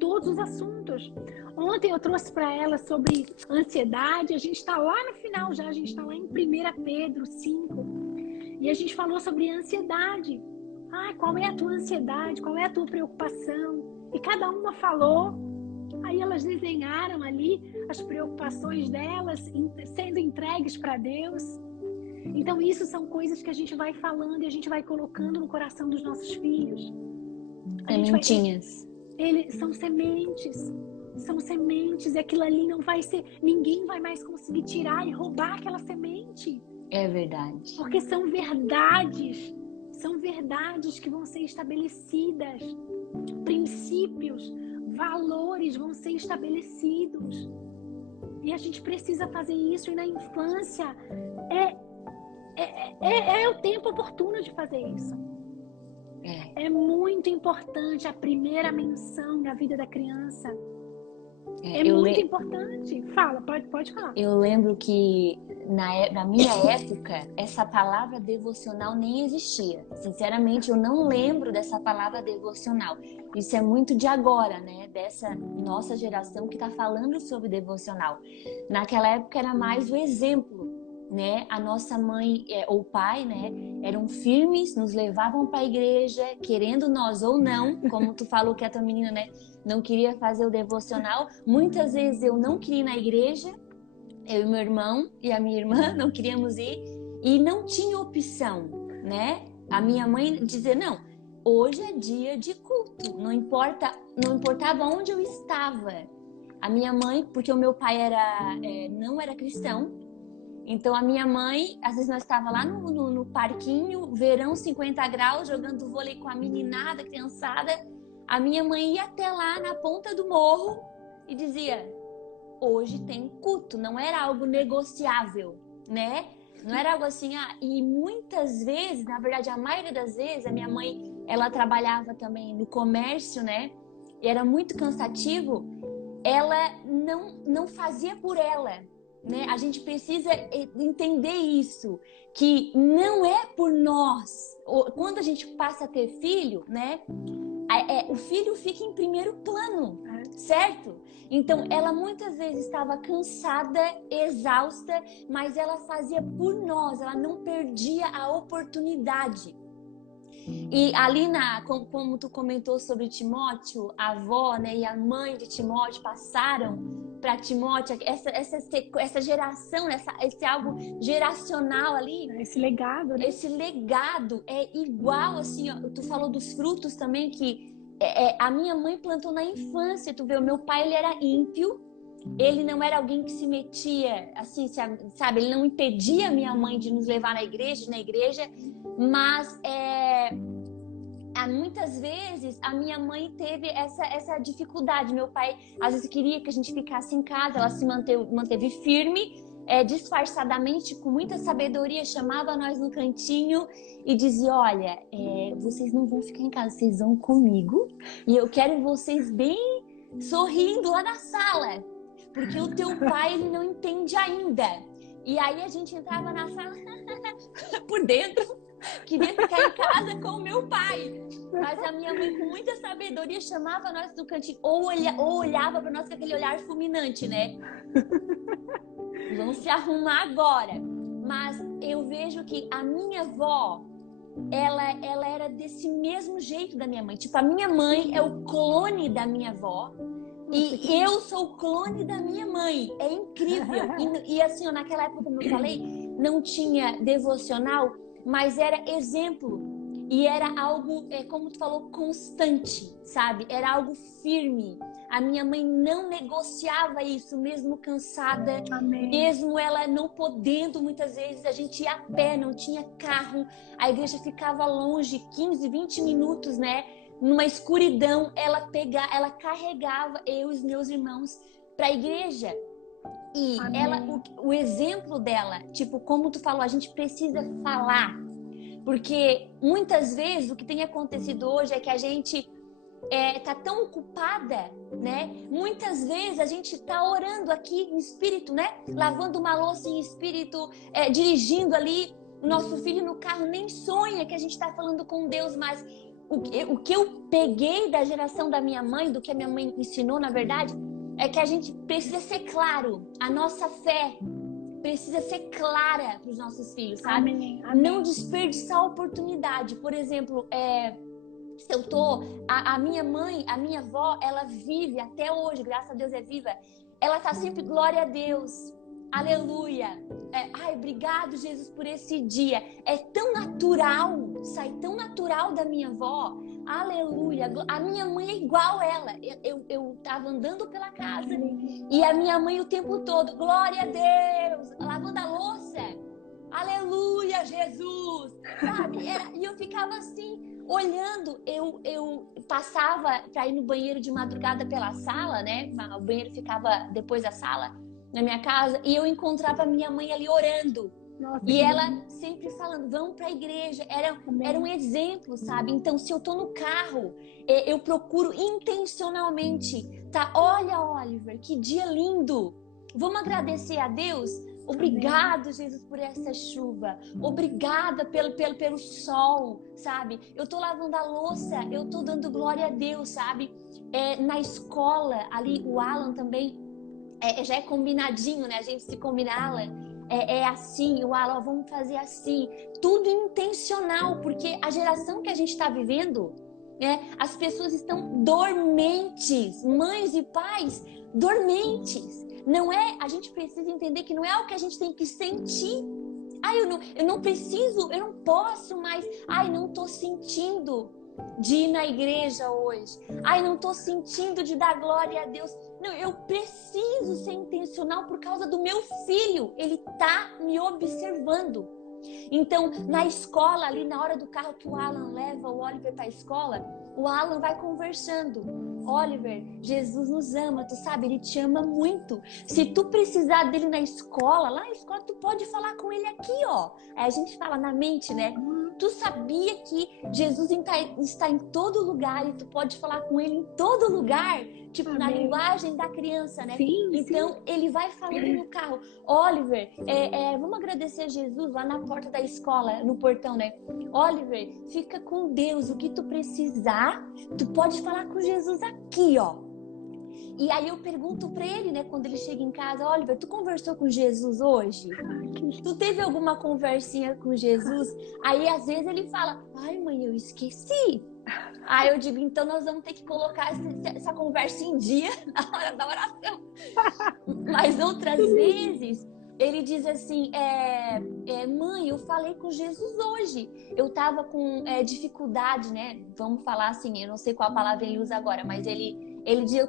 Todos os assuntos. Ontem eu trouxe para ela sobre ansiedade. A gente está lá no final já. A gente está lá em 1 Pedro 5. E a gente falou sobre ansiedade. Qual é a tua ansiedade? Qual é a tua preocupação? E cada uma falou. Aí elas desenharam ali as preocupações delas sendo entregues para Deus. Então isso são coisas que a gente vai falando e a gente vai colocando no coração dos nossos filhos. Sementinhas. Eles são sementes. São sementes. E aquilo ali não vai ser... Ninguém vai mais conseguir tirar e roubar aquela semente. É verdade. Porque são verdades. São verdades que vão ser estabelecidas. Princípios, valores vão ser estabelecidos. E a gente precisa fazer isso. E na infância é o tempo oportuno de fazer isso. É muito importante a primeira menção na vida da criança. É muito importante. Fala, pode falar. Eu lembro que na minha época, essa palavra devocional nem existia. Sinceramente, eu não lembro dessa palavra devocional. Isso é muito de agora, né? Dessa nossa geração que está falando sobre devocional. Naquela época era mais o exemplo, né? A nossa mãe ou pai, né? Eram firmes, nos levavam para a igreja, querendo nós ou não, como tu falou que a tua menina, né? Não queria fazer o devocional. Muitas vezes eu não queria ir na igreja, eu e meu irmão e a minha irmã não queríamos ir e não tinha opção, né? A minha mãe dizia, não, hoje é dia de culto, não importava onde eu estava. A minha mãe, porque o meu pai não era cristão, então a minha mãe, às vezes nós estávamos lá no parquinho, verão 50 graus, jogando vôlei com a meninada, criançada. A minha mãe ia até lá na ponta do morro e dizia, hoje tem culto, não era algo negociável, né? Não era algo assim, e muitas vezes, na verdade, a maioria das vezes, a minha mãe, ela trabalhava também no comércio, né? E era muito cansativo, ela não fazia por ela, né? A gente precisa entender isso, que não é por nós. Quando a gente passa a ter filho, né? O filho fica em primeiro plano, certo? Então, ela muitas vezes estava cansada, exausta, mas ela fazia por nós, ela não perdia a oportunidade. E ali, como tu comentou sobre Timóteo, a avó, né, e a mãe de Timóteo passaram para Timóteo essa geração, esse algo geracional ali. Esse legado, né? Esse legado é igual, assim, ó, tu falou dos frutos também, que a minha mãe plantou na infância. Tu vê, o meu pai, ele era ímpio, ele não era alguém que se metia, assim, sabe? Ele não impedia a minha mãe de nos levar na igreja, mas muitas vezes a minha mãe teve essa dificuldade. Meu pai às vezes queria que a gente ficasse em casa, ela se manteve firme, disfarçadamente, com muita sabedoria, chamava nós no cantinho e dizia, olha, vocês não vão ficar em casa, vocês vão comigo e eu quero vocês bem sorrindo lá na sala, porque o teu pai, ele não entende ainda. E aí a gente entrava na sala por dentro, queria ficar em casa com o meu pai. Mas a minha mãe, com muita sabedoria, chamava nós do cantinho, ou olhava para nós com aquele olhar fulminante, né? Vamos se arrumar agora. Mas eu vejo que a minha avó, ela era desse mesmo jeito da minha mãe. Tipo, a minha mãe é o clone da minha avó. E eu sou o clone da minha mãe. É incrível. E assim, ó, naquela época, como eu falei, não tinha devocional, mas era exemplo. E era algo, como tu falou, constante, sabe? Era algo firme. A minha mãe não negociava isso, mesmo cansada, Amém. mesmo ela não podendo, muitas vezes a gente ia a pé, não tinha carro, a igreja ficava longe, 15, 20 minutos, né? Numa escuridão, ela carregava eu e os meus irmãos para a igreja. E o exemplo dela, tipo, como tu falou, a gente precisa falar. Porque muitas vezes o que tem acontecido hoje é que a gente tá tão ocupada, né? Muitas vezes a gente tá orando aqui em espírito, né? Lavando uma louça em espírito, dirigindo ali. O nosso filho no carro nem sonha que a gente tá falando com Deus, mas o que eu peguei da geração da minha mãe, do que a minha mãe ensinou, na verdade, é que a gente precisa ser claro. A nossa fé precisa ser clara para os nossos filhos, sabe? Amém, amém. Não desperdiçar a oportunidade. Por exemplo, se eu tô... A minha mãe, a minha avó, ela vive até hoje, graças a Deus é viva. Ela tá sempre, glória a Deus, aleluia. Ai, obrigado, Jesus, por esse dia. É tão natural, sai tão natural da minha avó. Aleluia. A minha mãe é igual ela. Eu tava andando pela casa e a minha mãe o tempo todo, glória a Deus, lavando a louça. Aleluia, Jesus. Sabe? E eu ficava assim, olhando. Eu passava para ir no banheiro de madrugada pela sala, né? O banheiro ficava depois da sala, na minha casa, e eu encontrava a minha mãe ali orando. Nossa, e ela sempre falando, vamos para a igreja. Era um exemplo, sabe? Então, se eu tô no carro, eu procuro intencionalmente, tá? Olha, Oliver, que dia lindo. Vamos agradecer a Deus? Obrigado, Jesus, por essa chuva. Obrigada pelo sol, sabe? Eu tô lavando a louça, eu tô dando glória a Deus, sabe? Na escola, ali, o Alan também, já é combinadinho, né? A gente se combina, Alan. Assim, o Alan, vamos fazer assim. Tudo intencional, porque a geração que a gente está vivendo, as pessoas estão dormentes. Mães e pais dormentes. Não é, a gente precisa entender que não é o que a gente tem que sentir. Eu não preciso, eu não posso mais. Não tô sentindo de ir na igreja hoje. Não tô sentindo de dar glória a Deus. Não, eu preciso ser intencional por causa do meu filho. Ele tá me observando. Então, na escola, ali na hora do carro que o Alan leva o Oliver para a escola, o Alan vai conversando. Oliver, Jesus nos ama, tu sabe, ele te ama muito. Se tu precisar dele na escola, lá na escola, tu pode falar com ele aqui, ó. Aí a gente fala na mente, né? Tu sabia que Jesus está em todo lugar e tu pode falar com ele em todo lugar? Tipo, na linguagem da criança, né? Sim, então, ele vai falando no carro. Oliver, vamos agradecer a Jesus lá na porta da escola, no portão, né? Oliver, fica com Deus. O que tu precisar, tu pode falar com Jesus aqui, ó. E aí eu pergunto pra ele, né, quando ele chega em casa, Oliver, tu conversou com Jesus hoje? Tu teve alguma conversinha com Jesus? Aí às vezes ele fala, ai mãe, eu esqueci. Aí eu digo, então nós vamos ter que colocar essa conversa em dia na hora da oração. Mas outras vezes ele diz assim, mãe, eu falei com Jesus hoje. Eu tava com dificuldade, né? Vamos falar assim, eu não sei qual palavra ele usa agora, mas ele diz,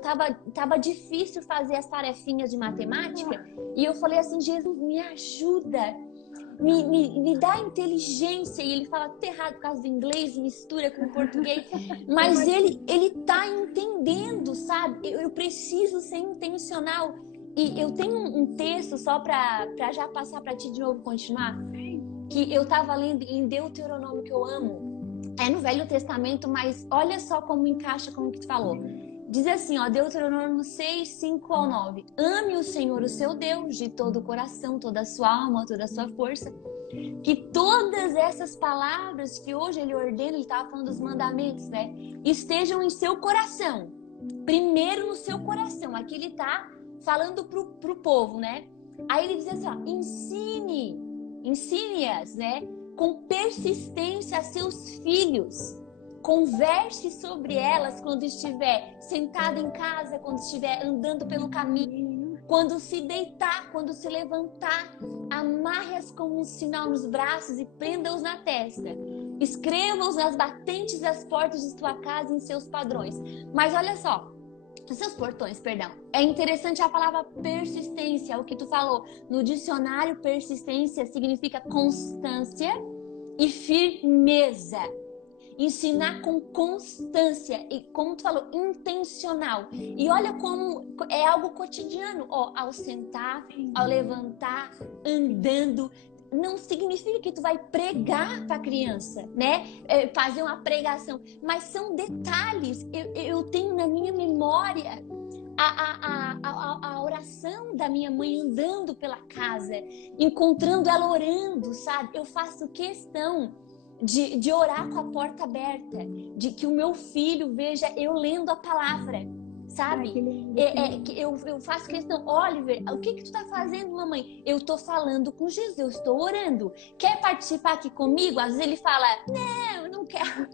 tava difícil fazer as tarefinhas de matemática. E eu falei assim, Jesus, me ajuda. Me dá inteligência. E ele fala tudo errado por causa do inglês, mistura com o português. Mas ele tá entendendo, sabe? Eu preciso ser intencional. E eu tenho um texto só pra já passar pra ti de novo continuar. Que eu tava lendo em Deuteronômio, que eu amo. É no Velho Testamento, mas olha só como encaixa com o que tu falou. Diz assim, ó, Deuteronômio 6, 5 ao 9. Ame o Senhor, o seu Deus, de todo o coração, toda a sua alma, toda a sua força. Que todas essas palavras que hoje ele ordena, ele estava falando dos mandamentos, né? Estejam em seu coração. Primeiro no seu coração. Aqui ele está falando pro povo, né? Aí ele diz assim, ó, ensine-as, né? Com persistência a seus filhos. Converse sobre elas quando estiver sentado em casa, quando estiver andando pelo caminho, quando se deitar, quando se levantar. Amarre-as como um sinal nos braços e prenda-os na testa. Escreva-os nas batentes das portas de sua casa e em seus padrões. Mas olha só, Os seus portões, perdão. É interessante a palavra persistência, o que tu falou. No dicionário, persistência significa constância e firmeza. Ensinar com constância e, como tu falou, intencional. E olha como é algo cotidiano. Ao sentar, ao levantar, andando. Não significa que tu vai pregar para a criança, né? Fazer uma pregação. Mas são detalhes. Eu tenho na minha memória a oração da minha mãe andando pela casa, encontrando ela orando, sabe? Eu faço questão de orar com a porta aberta, de que o meu filho veja eu lendo a palavra, sabe? Eu faço questão. Oliver, o que tu tá fazendo, mamãe? Eu tô falando com Jesus, eu estou orando. Quer participar aqui comigo? Às vezes ele fala, não, eu não quero.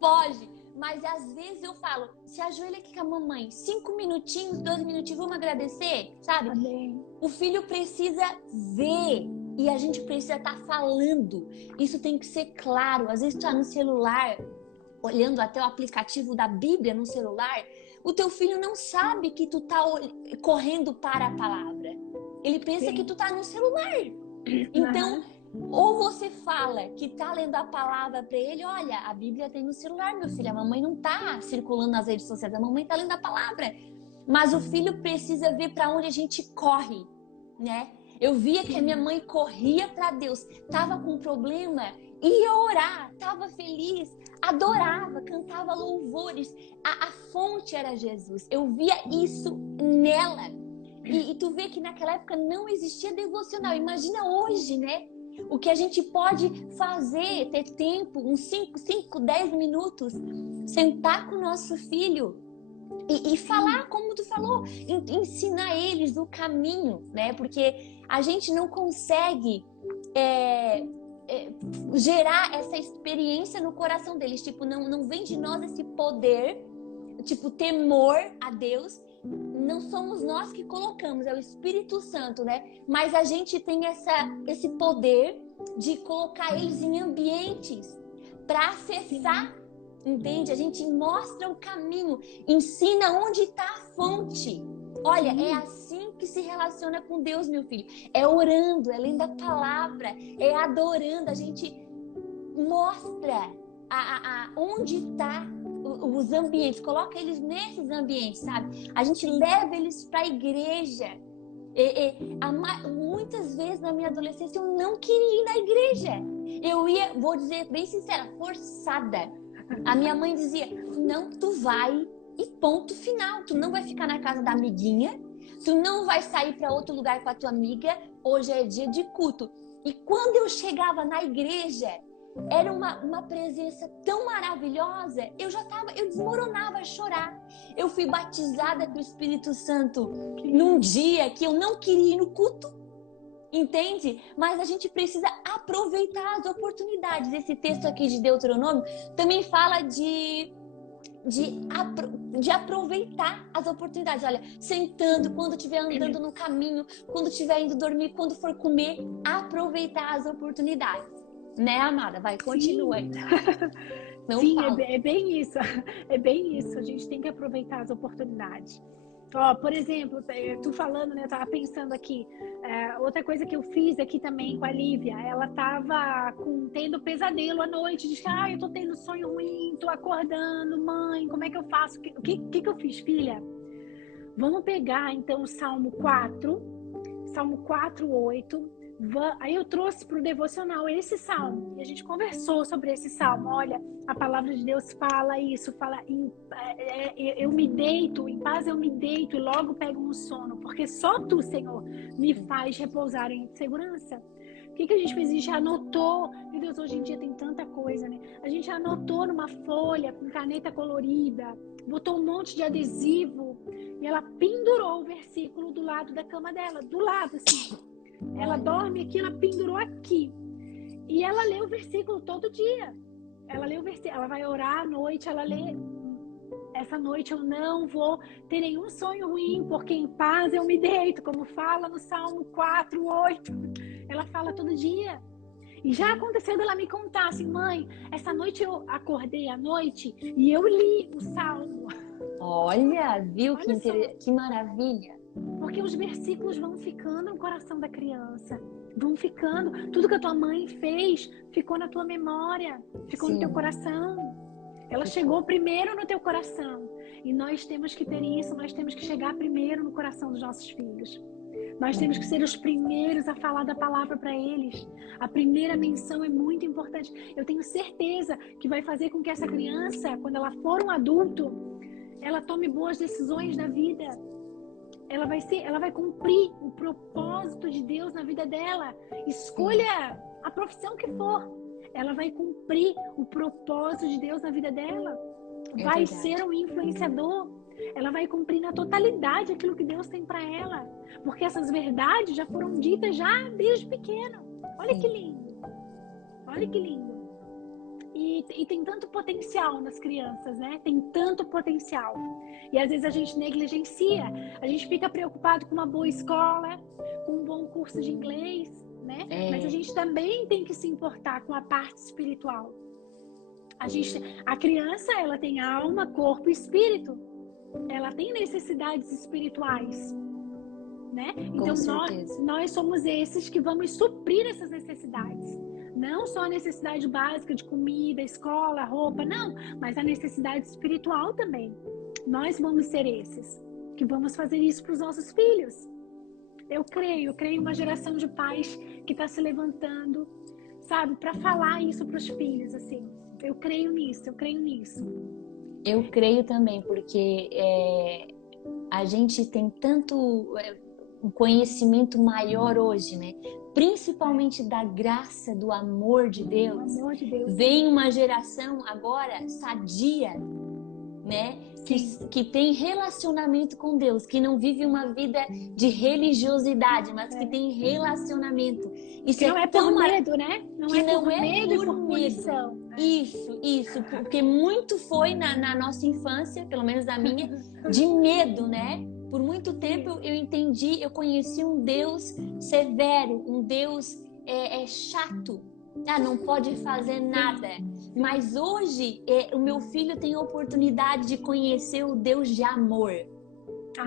Foge. Mas às vezes eu falo, se ajoelha aqui com a mamãe, 5 minutinhos, 2 minutinhos, vamos agradecer, sabe? Amém. O filho precisa ver. E a gente precisa estar falando. Isso tem que ser claro. Às vezes tu tá no celular, olhando até o aplicativo da Bíblia no celular, o teu filho não sabe que tu tá correndo para a palavra. Ele pensa que tu tá no celular. Então, ou você fala que tá lendo a palavra para ele, olha, a Bíblia tem no celular, meu filho. A mamãe não tá circulando nas redes sociais, a mamãe tá lendo a palavra. Mas o filho precisa ver para onde a gente corre, né? Eu via que a minha mãe corria para Deus, tava com problema, ia orar, tava feliz, adorava, cantava louvores. A fonte era Jesus. Eu via isso nela. E tu vê que naquela época não existia devocional. Imagina hoje, né? O que a gente pode fazer, ter tempo, uns 5, 10 minutos, sentar com o nosso filho e falar, como tu falou, ensinar eles o caminho, né? Porque a gente não consegue gerar essa experiência no coração deles. Tipo, não vem de nós esse poder, tipo, temor a Deus. Não somos nós que colocamos, é o Espírito Santo, né? Mas a gente tem esse poder de colocar eles em ambientes para acessar, entende? A gente mostra o caminho, ensina onde está a fonte. Olha, é assim que se relaciona com Deus, meu filho. É orando, é lendo a palavra, é adorando. A gente mostra onde está os ambientes, coloca eles nesses ambientes, sabe? A gente leva eles para a igreja. Muitas vezes na minha adolescência eu não queria ir na igreja. Eu ia, vou dizer bem sincera, forçada. A minha mãe dizia, não, tu vai e ponto final. Tu não vai ficar na casa da amiguinha, tu não vai sair para outro lugar com a tua amiga, hoje é dia de culto. E quando eu chegava na igreja, era uma presença tão maravilhosa, eu desmoronava a chorar. Eu fui batizada com o Espírito Santo num dia que eu não queria ir no culto, entende? Mas a gente precisa aproveitar as oportunidades. Esse texto aqui de Deuteronômio também fala de aproveitar as oportunidades. Olha, sentando, quando estiver andando no caminho, quando estiver indo dormir, quando for comer, aproveitar as oportunidades. Né, amada? Vai, continua aí. Sim, é bem isso. É bem isso. A gente tem que aproveitar as oportunidades. Ó, por exemplo, tu falando, né? Eu tava pensando aqui. Outra coisa que eu fiz aqui também com a Lívia, ela tava tendo pesadelo à noite. Diz que, eu tô tendo sonho ruim, tô acordando, mãe, como é que eu faço? O que eu fiz, filha? Vamos pegar, então, o Salmo 4, Salmo 4:8. Aí eu trouxe para o devocional esse salmo, e a gente conversou sobre esse salmo. Olha, a palavra de Deus fala isso, eu me deito, em paz eu me deito e logo pego um sono, porque só tu, Senhor, me faz repousar em segurança. O que a gente fez? A gente anotou, meu Deus, hoje em dia tem tanta coisa, né? A gente anotou numa folha com caneta colorida, botou um monte de adesivo e ela pendurou o versículo do lado da cama dela, do lado, assim. Ela dorme aqui, ela pendurou aqui. E ela lê o versículo todo dia. Ela lê o versículo, ela vai orar à noite, ela lê. Essa noite eu não vou ter nenhum sonho ruim, porque em paz eu me deito, como fala no Salmo 4:8. Ela fala todo dia. E já aconteceu dela me contar assim, mãe, essa noite eu acordei à noite e eu li o Salmo. Olha, viu Olha só. que maravilha. Porque os versículos vão ficando no coração da criança. Vão ficando. Tudo que a tua mãe fez ficou na tua memória. Ficou no teu coração. Ela chegou primeiro no teu coração. E nós temos que ter isso. Nós temos que chegar primeiro no coração dos nossos filhos. Nós temos que ser os primeiros a falar da palavra para eles. A primeira menção é muito importante. Eu tenho certeza que vai fazer com que essa criança, quando ela for um adulto, ela tome boas decisões na vida. Ela vai cumprir o propósito de Deus na vida dela. Escolha a profissão que for. Ela vai cumprir o propósito de Deus na vida dela. Vai ser um influenciador. Ela vai cumprir na totalidade aquilo que Deus tem para ela. Porque essas verdades já foram ditas já desde pequeno. Olha que lindo. Olha que lindo. E tem tanto potencial nas crianças, né? Tem tanto potencial. E às vezes a gente negligencia. A gente fica preocupado com uma boa escola, com um bom curso de inglês, né? Mas a gente também tem que se importar com a parte espiritual. A criança, ela tem alma, corpo e espírito. Ela tem necessidades espirituais, né? Então nós somos esses que vamos suprir essas necessidades. Não só a necessidade básica de comida, escola, roupa, não. Mas a necessidade espiritual também. Nós vamos ser esses que vamos fazer isso para os nossos filhos. Eu creio uma geração de pais que está se levantando, sabe, para falar isso para os filhos, assim. Eu creio nisso. Eu creio também, porque a gente tem tanto um conhecimento maior hoje, né? Principalmente da graça, do amor de Deus. Vem uma geração agora sadia, né? Que tem relacionamento com Deus, que não vive uma vida de religiosidade, mas que tem relacionamento. Isso que não é por medo, né? Não é por medo e por punição. Isso, porque muito foi na nossa infância, pelo menos na minha, de medo, né? Por muito tempo eu conheci um Deus severo, um Deus chato. Não pode fazer nada. Mas hoje o meu filho tem a oportunidade de conhecer o Deus de amor.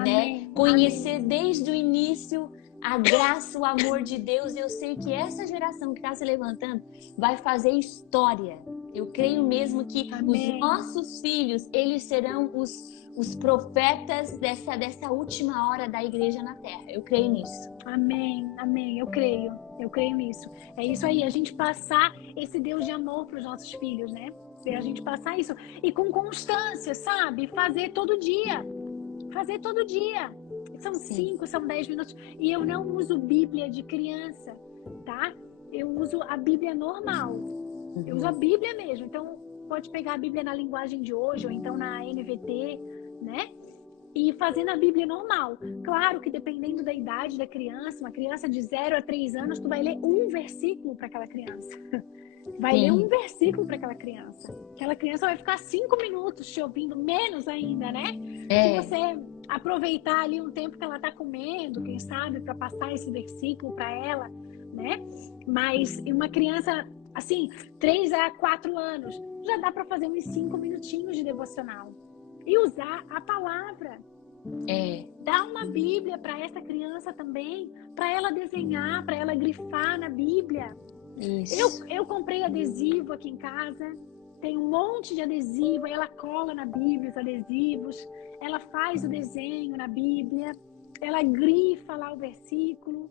Né? Conhecer desde o início a graça, o amor de Deus. Eu sei que essa geração que está se levantando vai fazer história. Eu creio mesmo que os nossos filhos, eles serão os profetas dessa última hora da igreja na terra. Eu creio nisso. Amém. Eu creio nisso. É isso aí, a gente passar esse Deus de amor para os nossos filhos, né? A gente passar isso. E com constância, sabe? Fazer todo dia. São 5, são 10 minutos. E eu não uso Bíblia de criança, tá? Eu uso a Bíblia normal. Eu uso a Bíblia mesmo. Então, pode pegar a Bíblia na linguagem de hoje, ou então na NVT, né? E fazer na Bíblia normal. Claro que dependendo da idade da criança, uma criança de 0 a 3 anos, tu vai ler um versículo para aquela criança. Ler um versículo para aquela criança. Aquela criança vai ficar 5 minutos te ouvindo, menos ainda, né? Se você aproveitar ali um tempo que ela tá comendo, quem sabe, para passar esse versículo para ela, né? Mas uma criança, assim, 3 a 4 anos, já dá para fazer uns 5 minutinhos de devocional. E usar a palavra. Dá uma Bíblia para essa criança também, para ela desenhar, para ela grifar na Bíblia. Isso. Eu comprei adesivo aqui em casa, tem um monte de adesivo, aí ela cola na Bíblia os adesivos, ela faz o desenho na Bíblia, ela grifa lá o versículo,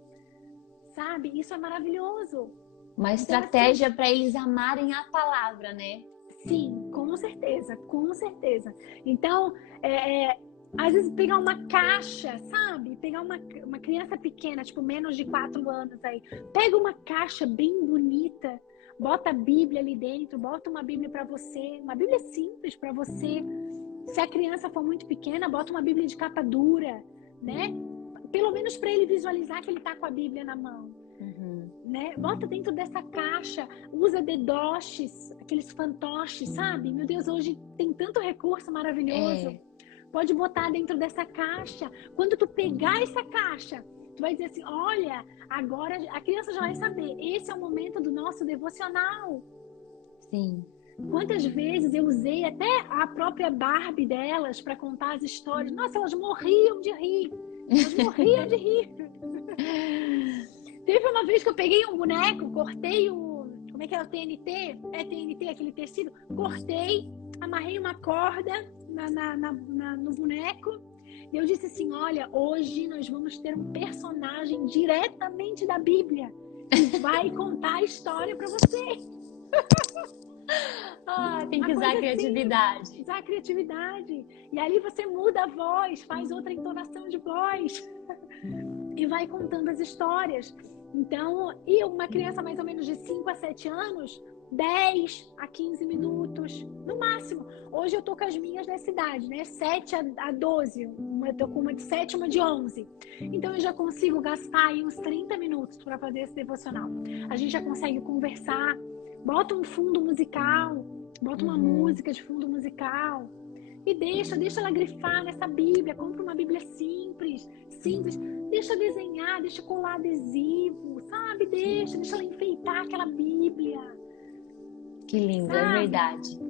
sabe? Isso é maravilhoso. Uma estratégia para eles amarem a palavra, né? Sim, com certeza. Então, às vezes pegar uma caixa, sabe? Pegar uma criança pequena, tipo menos de 4 anos aí. Pega uma caixa bem bonita, bota a Bíblia ali dentro, bota uma Bíblia para você, uma Bíblia simples para você. Se a criança for muito pequena, bota uma Bíblia de capa dura, né? Pelo menos para ele visualizar que ele tá com a Bíblia na mão. Né? Bota dentro dessa caixa, usa dedoches, aqueles fantoches, sabe? Meu Deus, hoje tem tanto recurso maravilhoso. Pode botar dentro dessa caixa. Quando tu pegar essa caixa, tu vai dizer assim, olha, agora a criança já vai saber, esse é o momento do nosso devocional. Sim. Quantas vezes eu usei até a própria Barbie delas para contar as histórias. Nossa, elas morriam de rir. Elas morriam de rir. Teve uma vez que eu peguei um boneco, cortei o... Como é que é o TNT? É TNT, aquele tecido. Cortei, amarrei uma corda no boneco. E eu disse assim, olha, hoje nós vamos ter um personagem diretamente da Bíblia que vai contar a história para você. Tem que usar a criatividade. Assim, usar a criatividade. E ali você muda a voz, faz outra entonação de voz e vai contando as histórias. Então, e uma criança mais ou menos de 5 a 7 anos, 10 a 15 minutos, no máximo. Hoje eu tô com as minhas nessa idade, né? 7 a 12. Eu tô com uma de 7 e uma de 11. Então eu já consigo gastar aí uns 30 minutos para fazer esse devocional. A gente já consegue conversar, bota um fundo musical, bota uma música de fundo musical e deixa ela grifar nessa Bíblia. Compra uma Bíblia simples, deixa desenhar, deixa colar adesivo, sabe? Deixa ela enfeitar aquela Bíblia. Que lindo, sabe? É verdade.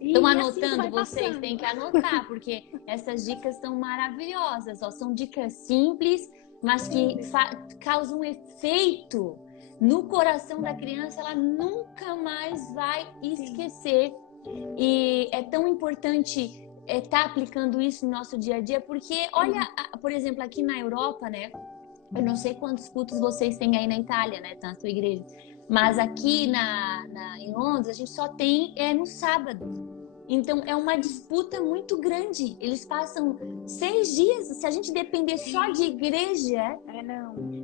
Estão anotando, vocês têm que anotar, porque essas dicas são maravilhosas. São dicas simples, mas que causam um efeito no coração da criança, ela nunca mais vai esquecer. E é tão importante estar aplicando isso no nosso dia a dia, porque olha, por exemplo, aqui na Europa, né? Eu não sei quantos cultos vocês têm aí na Itália, né? Na sua igreja. Mas aqui em Londres, a gente só tem no sábado. Então, é uma disputa muito grande. Eles passam 6 dias. Se a gente depender só de igreja...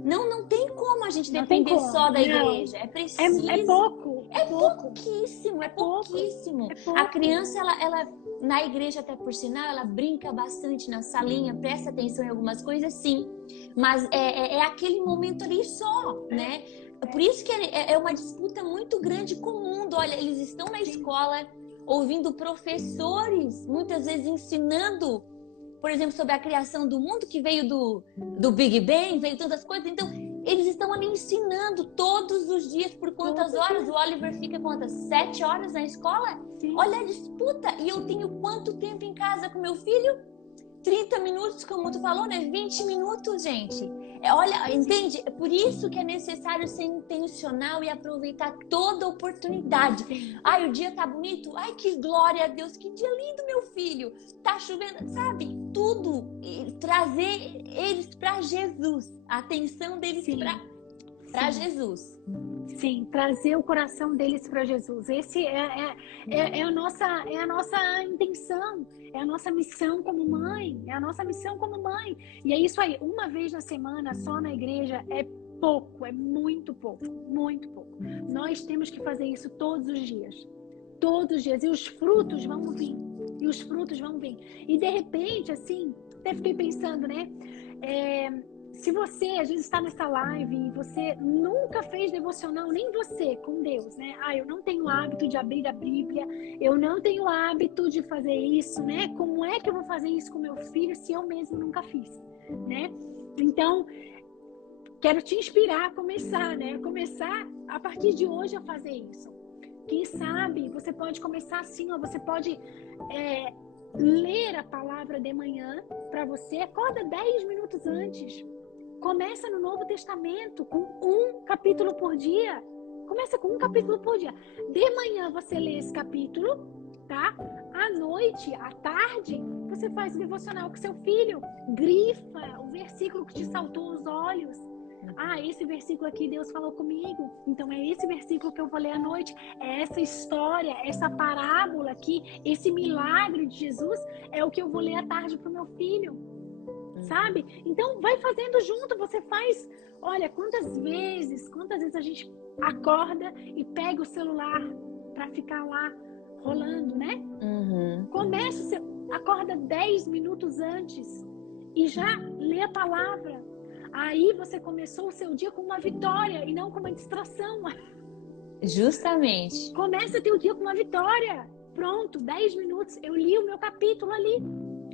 Não tem como a gente depender só da igreja. É preciso... É pouco. É pouquíssimo. A criança, ela, na igreja, até por sinal, ela brinca bastante na salinha, presta atenção em algumas coisas, sim. Mas é aquele momento ali só, né? Por isso que é uma disputa muito grande com o mundo. Olha, eles estão na escola ouvindo professores, muitas vezes ensinando, por exemplo, sobre a criação do mundo, que veio do Big Bang, veio todas as coisas. Então, eles estão ali ensinando todos os dias. Por quantas horas? O Oliver fica quantas? 7 horas na escola? Sim. Olha a disputa. E eu tenho quanto tempo em casa com meu filho? 30 minutos, como tu falou, né? 20 minutos, gente. Olha, entende? É por isso que é necessário ser intencional e aproveitar toda oportunidade. Ai, o dia tá bonito? Ai, que glória a Deus, que dia lindo, meu filho. Tá chovendo, sabe? Tudo. E trazer eles para Jesus. A atenção deles para Jesus. Sim, trazer o coração deles para Jesus. Esse é a nossa intenção, é a nossa missão como mãe, E é isso aí, uma vez na semana só na igreja é pouco, é muito pouco. Nós temos que fazer isso todos os dias, e os frutos vão vir, E de repente, assim, até fiquei pensando, né? Se você, às vezes, está nessa live e você nunca fez devocional, nem você, com Deus, né? Eu não tenho hábito de abrir a Bíblia, eu não tenho hábito de fazer isso, né? Como é que eu vou fazer isso com meu filho se eu mesmo nunca fiz, né? Então, quero te inspirar a começar, né? Começar a partir de hoje a fazer isso. Quem sabe, você pode começar assim, você pode... ler a palavra de manhã para você, acorda 10 minutos antes. Começa no Novo Testamento com um capítulo por dia. Começa com um capítulo por dia. De manhã você lê esse capítulo, tá? À noite, à tarde, você faz o devocional com seu filho. Grifa o versículo que te saltou aos olhos. Esse versículo aqui Deus falou comigo. Então é esse versículo que eu vou ler à noite. É essa história, essa parábola aqui, esse milagre de Jesus é o que eu vou ler à tarde pro meu filho. Sabe? Então vai fazendo junto, você faz. Olha, quantas vezes a gente acorda e pega o celular para ficar lá rolando, né? Acorda 10 minutos antes e já lê a palavra. Aí você começou o seu dia com uma vitória e não com uma distração. Justamente. Começa teu dia com uma vitória. Pronto, 10 minutos, eu li o meu capítulo ali.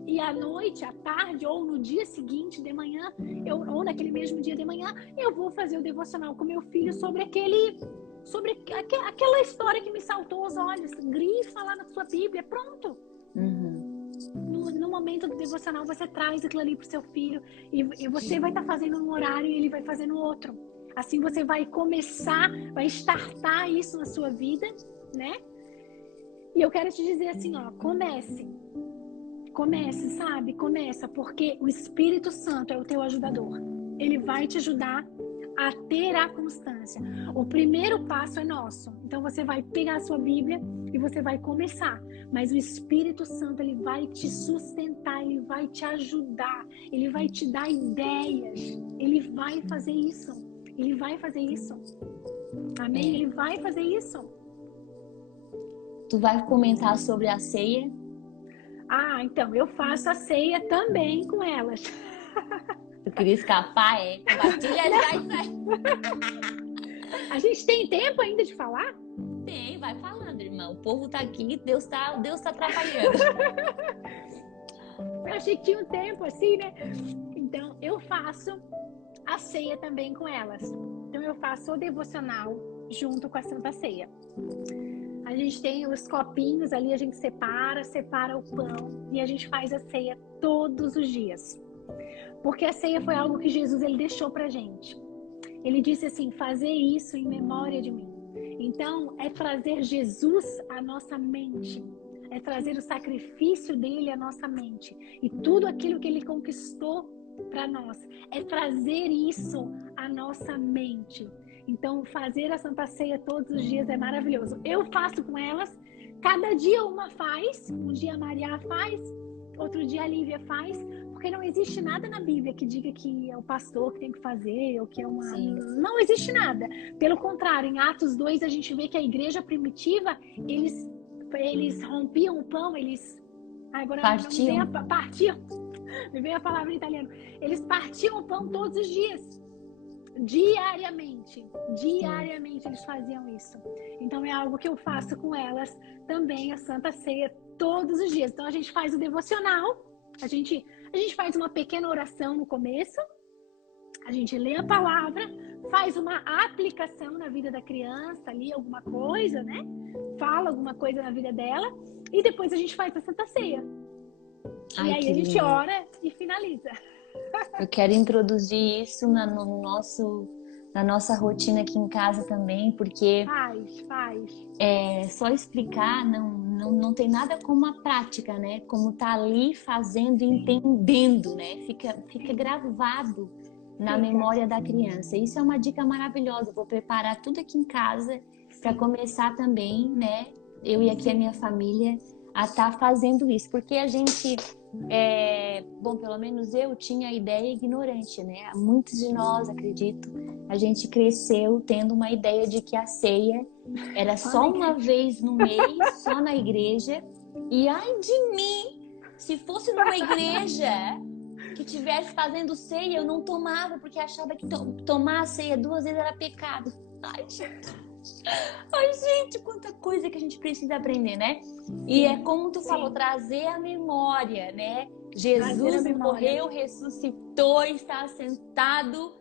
E à noite, à tarde, ou no dia seguinte de manhã, ou naquele mesmo dia de manhã, eu vou fazer o devocional com meu filho sobre sobre aquela história que me saltou aos olhos. Grifa lá na sua Bíblia, pronto. No momento do devocional, você traz aquilo ali pro seu filho e você vai estar fazendo num horário e ele vai fazer no outro. Assim você vai começar, vai startar isso na sua vida, né? E eu quero te dizer assim, ó, comece, sabe? Começa, porque o Espírito Santo é o teu ajudador. Ele vai te ajudar a ter a constância. O primeiro passo é nosso. Então você vai pegar a sua Bíblia e você vai começar. Mas o Espírito Santo, ele vai te sustentar, ele vai te ajudar, ele vai te dar ideias. Ele vai fazer isso. Ele vai fazer isso. Amém? Ele vai fazer isso. Tu vai comentar sobre a ceia? Ah, então, eu faço a ceia também com elas. Eu queria escapar, compartilha já isso aí. A gente tem tempo ainda de falar? Tem, vai falando, irmão. O povo tá aqui, Deus tá atrapalhando. Eu achei que tinha um tempo assim, né? Então, eu faço a ceia também com elas. Então, eu faço o devocional junto com a Santa Ceia. A gente tem os copinhos ali, a gente separa o pão e a gente faz a ceia todos os dias. Porque a ceia foi algo que Jesus ele deixou pra gente. Ele disse assim, fazer isso em memória de mim. Então, é trazer Jesus à nossa mente. É trazer o sacrifício dele à nossa mente. E tudo aquilo que ele conquistou para nós. É trazer isso à nossa mente. Então, fazer a Santa Ceia todos os dias é maravilhoso. Eu faço com elas. Cada dia uma faz. Um dia a Maria faz. Outro dia a Lívia faz. Porque não existe nada na Bíblia que diga que é o pastor que tem que fazer. Ou que é uma... Sim. Não existe nada. Pelo contrário, em Atos 2 a gente vê que a igreja primitiva, eles rompiam o pão, eles... Agora Partiam. Partiam. Me veio a palavra em italiano. Eles partiam o pão todos os dias. Diariamente eles faziam isso. Então é algo que eu faço com elas também, a Santa Ceia, todos os dias. Então a gente faz o devocional, a gente faz uma pequena oração no começo, a gente lê a palavra, faz uma aplicação na vida da criança ali, alguma coisa, né? Fala alguma coisa na vida dela e depois a gente faz a Santa Ceia. Ai, e aí a gente lindo. ora e finaliza. Eu quero introduzir isso na nossa rotina aqui em casa também, porque Faz. Só explicar não tem nada como a prática, né? Como tá ali fazendo e entendendo, né? Fica gravado na memória da criança. Isso é uma dica maravilhosa. Eu vou preparar tudo aqui em casa para começar também, né? Eu e aqui a minha família a estar fazendo isso, porque a gente bom, pelo menos eu tinha a ideia ignorante, né? Muitos de nós, acredito, a gente cresceu tendo uma ideia de que a ceia era só uma vez no mês, só na igreja. E ai de mim, se fosse numa igreja que estivesse fazendo ceia, eu não tomava, porque achava que tomar a ceia 2 vezes era pecado. Ai, gente, quanta coisa que a gente precisa aprender, né? E é como tu falou, trazer a memória, né? Jesus morreu, ressuscitou, está sentado.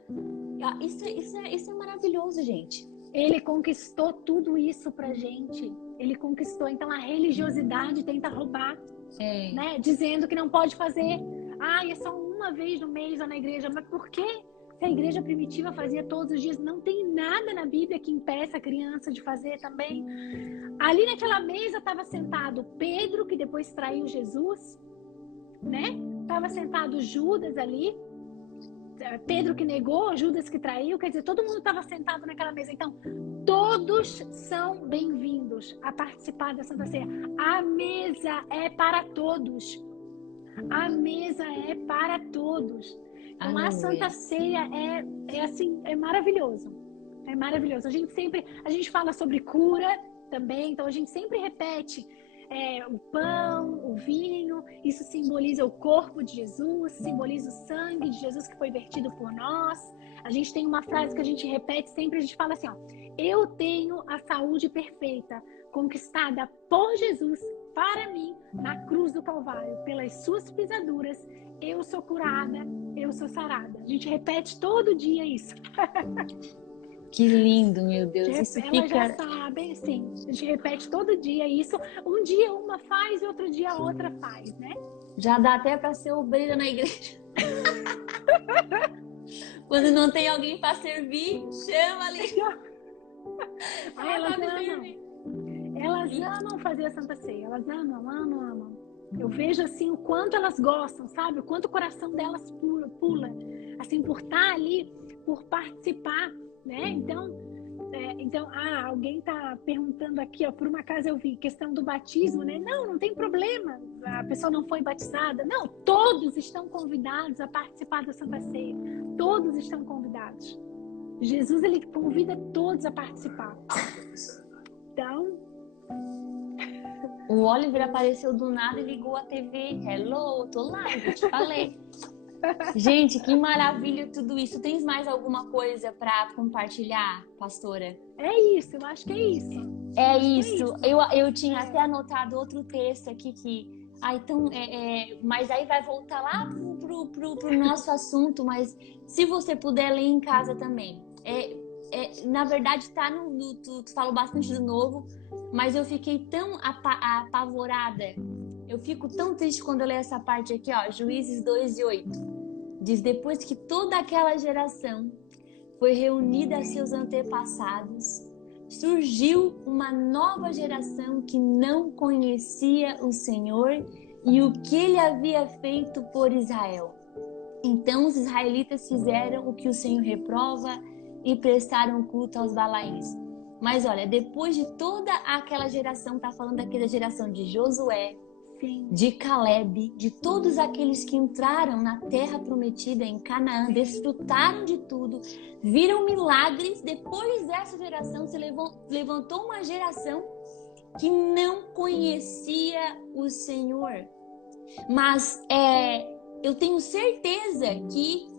Isso é maravilhoso, gente. Ele conquistou tudo isso pra gente. Ele conquistou. Então a religiosidade tenta roubar, né? Dizendo que não pode fazer. É só uma vez no mês ou na igreja. Mas por quê? Se a igreja primitiva fazia todos os dias, não tem nada na Bíblia que impeça a criança de fazer também. Ali naquela mesa estava sentado Pedro, que depois traiu Jesus, né? Estava sentado Judas ali, Pedro que negou, Judas que traiu, quer dizer, todo mundo estava sentado naquela mesa. Então, todos são bem-vindos a participar da Santa Ceia. A mesa é para todos. A mesa é para todos. Então, a Santa Ceia é maravilhoso. É maravilhoso. A gente fala sobre cura também, então a gente sempre repete o pão, o vinho, isso simboliza o corpo de Jesus, simboliza o sangue de Jesus que foi vertido por nós. A gente tem uma frase que a gente repete sempre, a gente fala assim, eu tenho a saúde perfeita, conquistada por Jesus para mim na cruz do Calvário, pelas suas pisaduras, eu sou curada, eu sou sarada. A gente repete todo dia isso. Que lindo, meu Deus. Isso Elas já fica... sabem, assim, a gente repete todo dia isso. Um dia uma faz e outro dia a outra faz, né? Já dá até para ser obreira na igreja. Quando não tem alguém para servir, chama ali. Elas amam. Elas amam fazer a Santa Ceia. Elas amam. Eu vejo assim o quanto elas gostam, sabe? O quanto o coração delas pula, assim, por estar ali, por participar, né? Então, alguém tá perguntando aqui, ó, por uma casa eu vi, questão do batismo, né? Não tem problema, a pessoa não foi batizada. Não, todos estão convidados a participar da Santa Ceia. Todos estão convidados. Jesus, ele convida todos a participar. Então... O Oliver apareceu do nada e ligou a TV. Hello, tô lá, eu te falei. Gente, que maravilha tudo isso. Tens mais alguma coisa para compartilhar, pastora? É isso, eu acho que é isso. É isso. Eu tinha até anotado outro texto aqui que... então, mas aí vai voltar lá pro nosso assunto, mas se você puder ler em casa também. Na verdade, tá tu falou bastante do novo, mas eu fiquei tão apavorada. Eu fico tão triste quando eu leio essa parte aqui, ó, Juízes 2:8. Diz, depois que toda aquela geração foi reunida a seus antepassados, surgiu uma nova geração que não conhecia o Senhor e o que ele havia feito por Israel. Então os israelitas fizeram o que o Senhor reprova e prestaram culto aos Balaíns. Mas olha, depois de toda aquela geração, tá falando aqui da geração de Josué, Sim. de Caleb, de todos aqueles que entraram na terra prometida em Canaã, desfrutaram de tudo, viram milagres. Depois dessa geração se levantou uma geração que não conhecia o Senhor. Mas eu tenho certeza que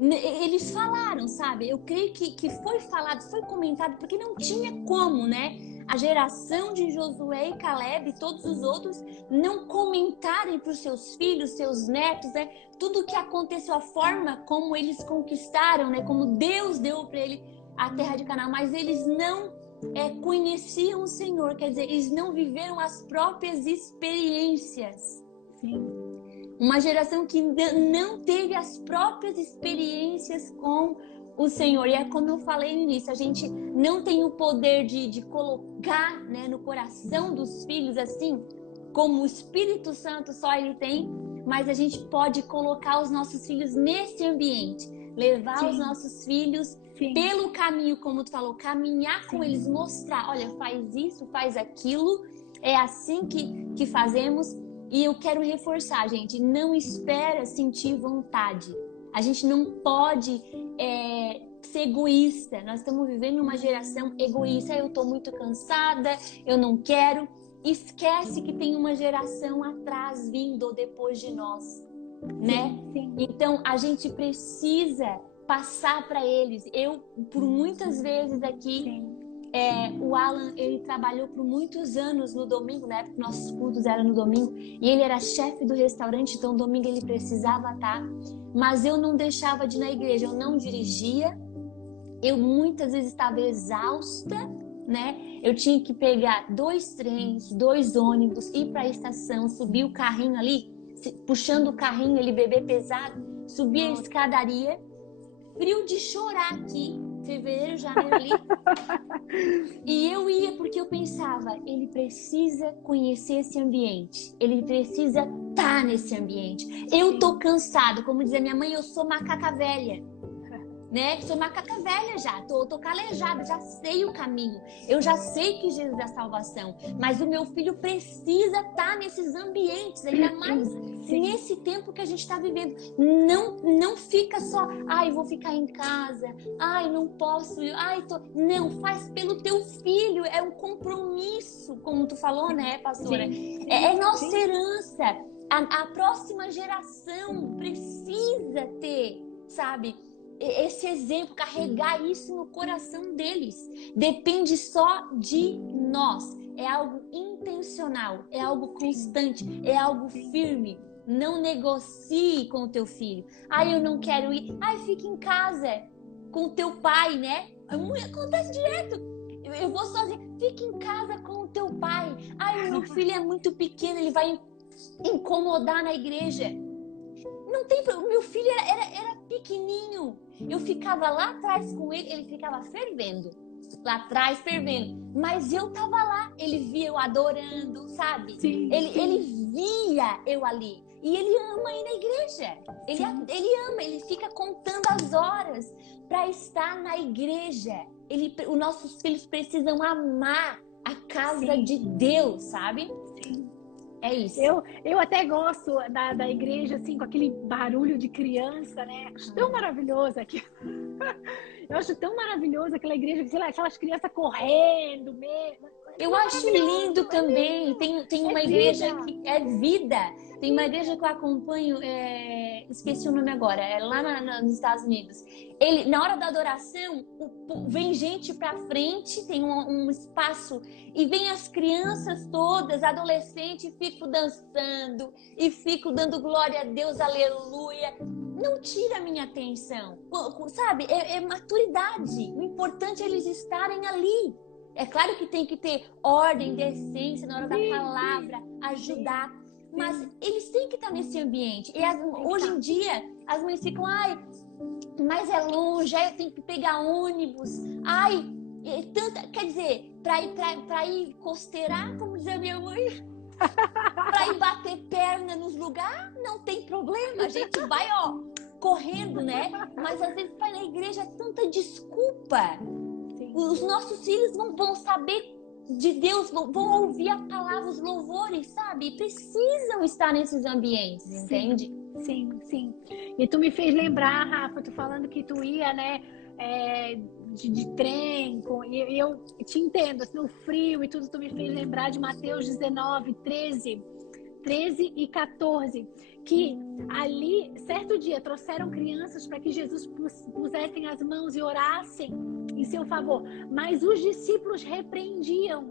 eles falaram, sabe? Eu creio que foi falado, foi comentado, porque não tinha como, né? A geração de Josué e Caleb e todos os outros não comentarem para os seus filhos, seus netos, né? Tudo o que aconteceu, a forma como eles conquistaram, né? Como Deus deu para ele a terra de Canaã, mas eles não conheciam o Senhor, quer dizer, eles não viveram as próprias experiências. Sim. Uma geração que não teve as próprias experiências com o Senhor. E é como eu falei no início, a gente não tem o poder de colocar, né, no coração dos filhos, assim, como o Espírito Santo só ele tem, mas a gente pode colocar os nossos filhos nesse ambiente, levar Sim. os nossos filhos pelo caminho, como tu falou, caminhar com eles, mostrar, olha, faz isso, faz aquilo, é assim que fazemos. E eu quero reforçar, gente, não espera sentir vontade. A gente não pode ser egoísta. Nós estamos vivendo uma geração egoísta. Eu estou muito cansada, eu não quero. Esquece que tem uma geração atrás vindo ou depois de nós, né? Sim. Então, a gente precisa passar para eles. Eu, por muitas vezes aqui... o Alan, ele trabalhou por muitos anos no domingo, na época que nossos cultos eram no domingo, e ele era chefe do restaurante, então domingo ele precisava estar, mas eu não deixava de ir na igreja, eu não dirigia, eu muitas vezes estava exausta, né? Eu tinha que pegar 2 trens, 2 ônibus, ir para a estação, subir o carrinho ali, puxando o carrinho, ele bebê pesado, subir a escadaria, frio de chorar aqui, fevereiro, janeiro ali. E eu ia porque eu pensava, ele precisa conhecer esse ambiente, ele precisa estar nesse ambiente. Eu tô cansado, como dizia minha mãe, eu sou macaca velha, né? Sou macaca velha já, tô calejada, já sei o caminho, eu já sei que Jesus é a salvação, mas o meu filho precisa estar nesses ambientes, ainda mais nesse tempo que a gente está vivendo. Não fica só, vou ficar em casa, não posso, não, faz pelo teu filho, é um compromisso, como tu falou, né, pastora? É nossa herança, a próxima geração precisa ter, sabe? Esse exemplo, carregar isso no coração deles. Depende só de nós. É algo intencional, é algo constante, é algo firme. Não negocie com o teu filho. Eu não quero ir. Fica em casa com o teu pai, né? Acontece direto. Eu vou sozinha. Fica em casa com o teu pai. Ai, meu filho é muito pequeno, ele vai incomodar na igreja. Não tem problema. Meu filho era pequenininho. Eu ficava lá atrás com ele, ele ficava fervendo. Lá atrás, fervendo. Mas eu tava lá. Ele via eu adorando, sabe? Sim, ele via eu ali. E ele ama ir na igreja. Ele ama, ele fica contando as horas para estar na igreja. Os nossos filhos precisam amar a casa de Deus, sabe? Sim. É isso. Eu até gosto da igreja, assim, com aquele barulho de criança, né? Acho tão maravilhoso aqui. Eu acho tão maravilhoso aquela igreja, sei lá, aquelas crianças correndo mesmo. Eu acho lindo também. Tem uma igreja que é vida. Tem uma igreja que eu acompanho, esqueci o nome agora, é lá nos Estados Unidos. Na hora da adoração, vem gente pra frente, tem um espaço, e vem as crianças todas, adolescentes, e ficam dançando, e ficam dando glória a Deus, aleluia. Não tira a minha atenção, sabe? É maturidade. O importante é eles estarem ali. É claro que tem que ter ordem, decência na hora da palavra, ajudar. Mas eles têm que estar nesse ambiente. E hoje em dia, as mães ficam, mas é longe, eu tenho que pegar ônibus. Quer dizer, pra ir costeirar, como diz a minha mãe, pra ir bater perna nos lugares, não tem problema. A gente vai, correndo, né? Mas às vezes vai na igreja, é tanta desculpa. Os nossos filhos vão saber de Deus, vão ouvir a palavra, os louvores, sabe? Precisam estar nesses ambientes, entende? Sim. E tu me fez lembrar, Rafa, tu falando que tu ia, né, de trem, e eu te entendo, assim, no frio e tudo, tu me fez lembrar de Mateus 19, 13 e 14, que ali, certo dia, trouxeram crianças para que Jesus pusessem as mãos e orassem em seu favor, mas os discípulos repreendiam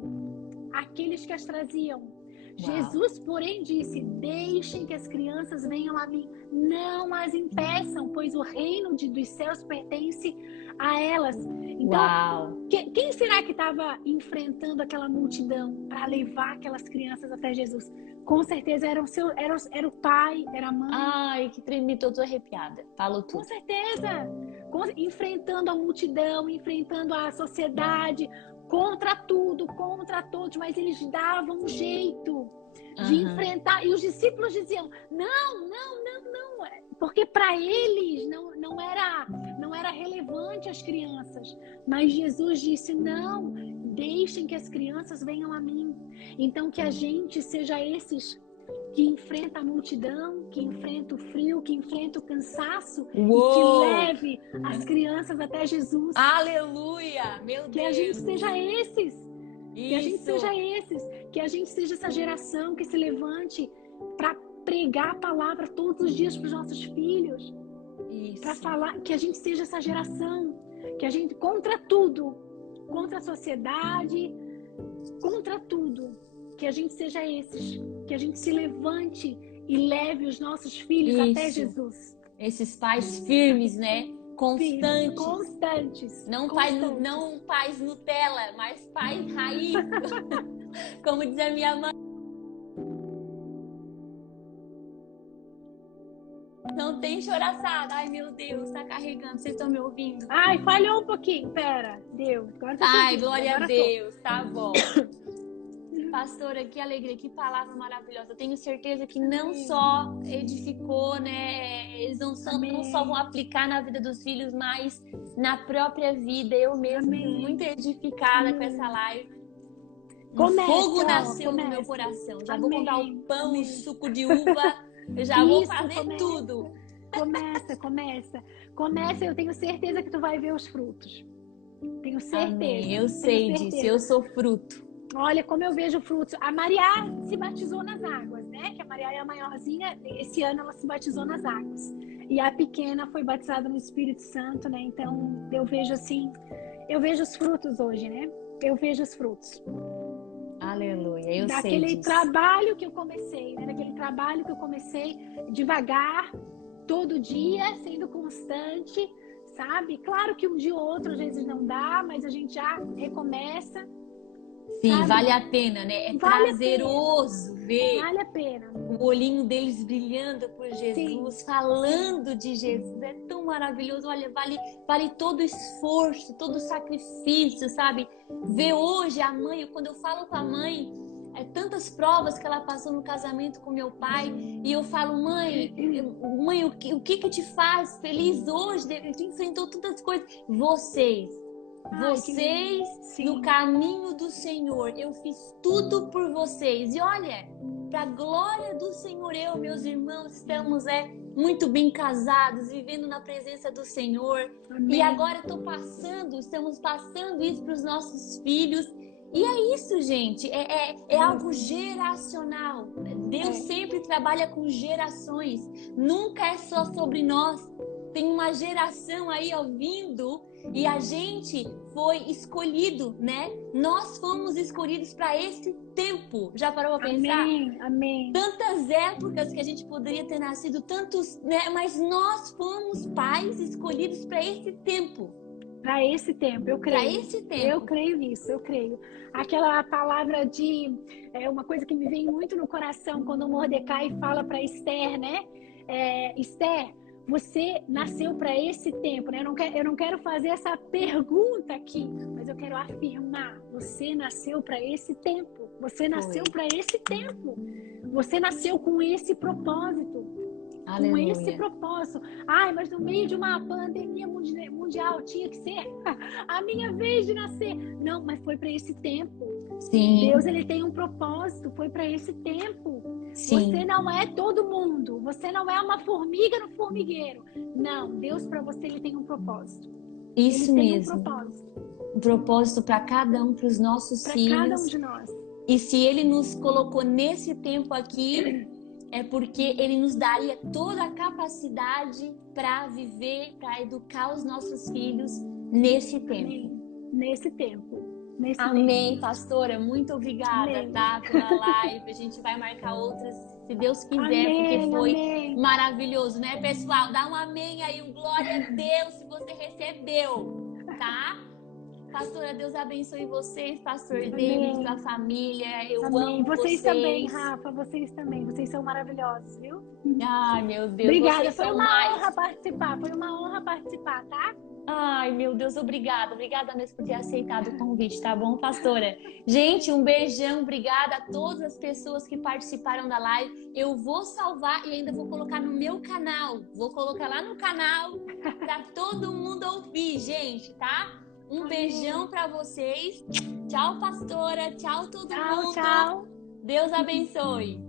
aqueles que as traziam. Uau. Jesus, porém, disse: deixem que as crianças venham a mim, não as impeçam, pois o reino dos céus pertence a elas. Então, quem será que estava enfrentando aquela multidão para levar aquelas crianças até Jesus? Com certeza era o pai, era a mãe. Ai, que tremi, tô arrepiada. Falo tudo. Com certeza. Enfrentando a multidão, enfrentando a sociedade, contra tudo, contra todos, mas eles davam um jeito de enfrentar. E os discípulos diziam: não. Porque para eles não era relevante as crianças. Mas Jesus disse: não, deixem que as crianças venham a mim. Então que a gente seja esses que enfrenta a multidão, que enfrenta o frio, que enfrenta o cansaço. Uou! E que leve as crianças até Jesus. Aleluia! Meu Deus! Que a gente seja esses. Isso. Que a gente seja esses. Que a gente seja essa geração que se levante para pregar a palavra todos os dias para os nossos filhos. Para falar, que a gente seja essa geração. Que a gente, contra tudo, contra a sociedade, contra tudo, que a gente seja esses, que a gente se levante e leve os nossos filhos até Jesus. Esses pais firmes, né? Constantes. Constantes. Não pais Nutella, mas pais raiz. Como diz a minha mãe. Não tem choraçada. Ai, meu Deus, tá carregando. Vocês estão me ouvindo? Ai, falhou um pouquinho. Pera, deu. Agora tá. Ai, glória a Deus. Tá bom. Pastora, que alegria, que palavra maravilhosa. Eu tenho certeza que não só edificou, né? Eles não só vão aplicar na vida dos filhos, mas na própria vida. Eu mesma fui muito edificada com essa live. Fogo nasceu no meu coração. Já vou comprar o pão, o suco de uva. Eu já vou fazer tudo. Começa. Eu tenho certeza que tu vai ver os frutos. Tenho certeza. Amém. Eu sei disso. Eu sou fruto. Olha como eu vejo frutos. A Maria se batizou nas águas, né? Que a Maria é a maiorzinha. Esse ano ela se batizou nas águas. E a pequena foi batizada no Espírito Santo, né? Então eu vejo assim, eu vejo os frutos hoje, né? Eu vejo os frutos. Aleluia, eu sei daquele trabalho que eu comecei, né? Daquele trabalho que eu comecei devagar, todo dia, sendo constante, sabe? Claro que um dia ou outro às vezes não dá, mas a gente já recomeça. Sim, sabe? vale a pena, né? É Vale a prazeroso ver Vale a pena. o olhinho deles brilhando por Jesus, Sim. falando de Jesus. É tão maravilhoso. Olha, vale todo o esforço, todo o sacrifício, sabe? Ver hoje a mãe, quando eu falo com a mãe, tantas provas que ela passou no casamento com meu pai, e eu falo, mãe, o que te faz feliz hoje? Tu enfrentou tantas coisas. Vocês no caminho do Senhor, eu fiz tudo por vocês. E olha, para a glória do Senhor, eu, meus irmãos, estamos muito bem casados, vivendo na presença do Senhor. Amém. E agora estamos passando isso para os nossos filhos. E é isso, gente, é algo geracional. Deus sempre trabalha com gerações, nunca é só sobre nós. Tem uma geração aí vindo e a gente foi escolhido, né? Nós fomos escolhidos para esse tempo. Já parou para pensar? Amém, amém. Tantas épocas que a gente poderia ter nascido, tantos, né? Mas nós fomos pais escolhidos para esse tempo. Para esse tempo, eu creio. Para esse tempo. Eu creio nisso, eu creio. Aquela palavra uma coisa que me vem muito no coração quando o Mordecai fala para Esther, né? Esther, você nasceu para esse tempo, né? Eu não quero fazer essa pergunta aqui, mas eu quero afirmar: você nasceu para esse tempo. Você nasceu para esse tempo. Você nasceu com esse propósito. Aleluia. Com esse propósito. Ai, mas no meio de uma pandemia mundial tinha que ser a minha vez de nascer. Não, mas foi para esse tempo. Sim. Deus, ele tem um propósito, foi para esse tempo. Sim. Você não é todo mundo. Você não é uma formiga no formigueiro. Não, Deus para você, ele tem um propósito. Isso ele mesmo. Tem um propósito. Um propósito para cada um, para os nossos filhos. Para cada um de nós. E se ele nos colocou nesse tempo aqui, é porque ele nos daria toda a capacidade para viver, para educar os nossos filhos nesse tempo. Amém. Nesse tempo. Amém, pastora. Muito obrigada, tá? Pela live. A gente vai marcar outras, se Deus quiser, amém, porque foi maravilhoso, né, pessoal? Dá um amém aí, um glória a Deus se você recebeu, tá? Pastora, Deus abençoe vocês, pastor David, sua família. Eu amo vocês. Vocês também, Rafa, vocês também. Vocês são maravilhosos, viu? Ai, meu Deus. Obrigada, foi uma honra participar, tá? Ai, meu Deus, obrigada. Obrigada mesmo por ter aceitado o convite, tá bom, pastora? Gente, um beijão. Obrigada a todas as pessoas que participaram da live. Eu vou salvar e ainda vou colocar no meu canal. Vou colocar lá no canal para todo mundo ouvir, gente, tá? Um beijão para vocês. Tchau, pastora. Tchau, todo mundo. Tchau. Deus abençoe.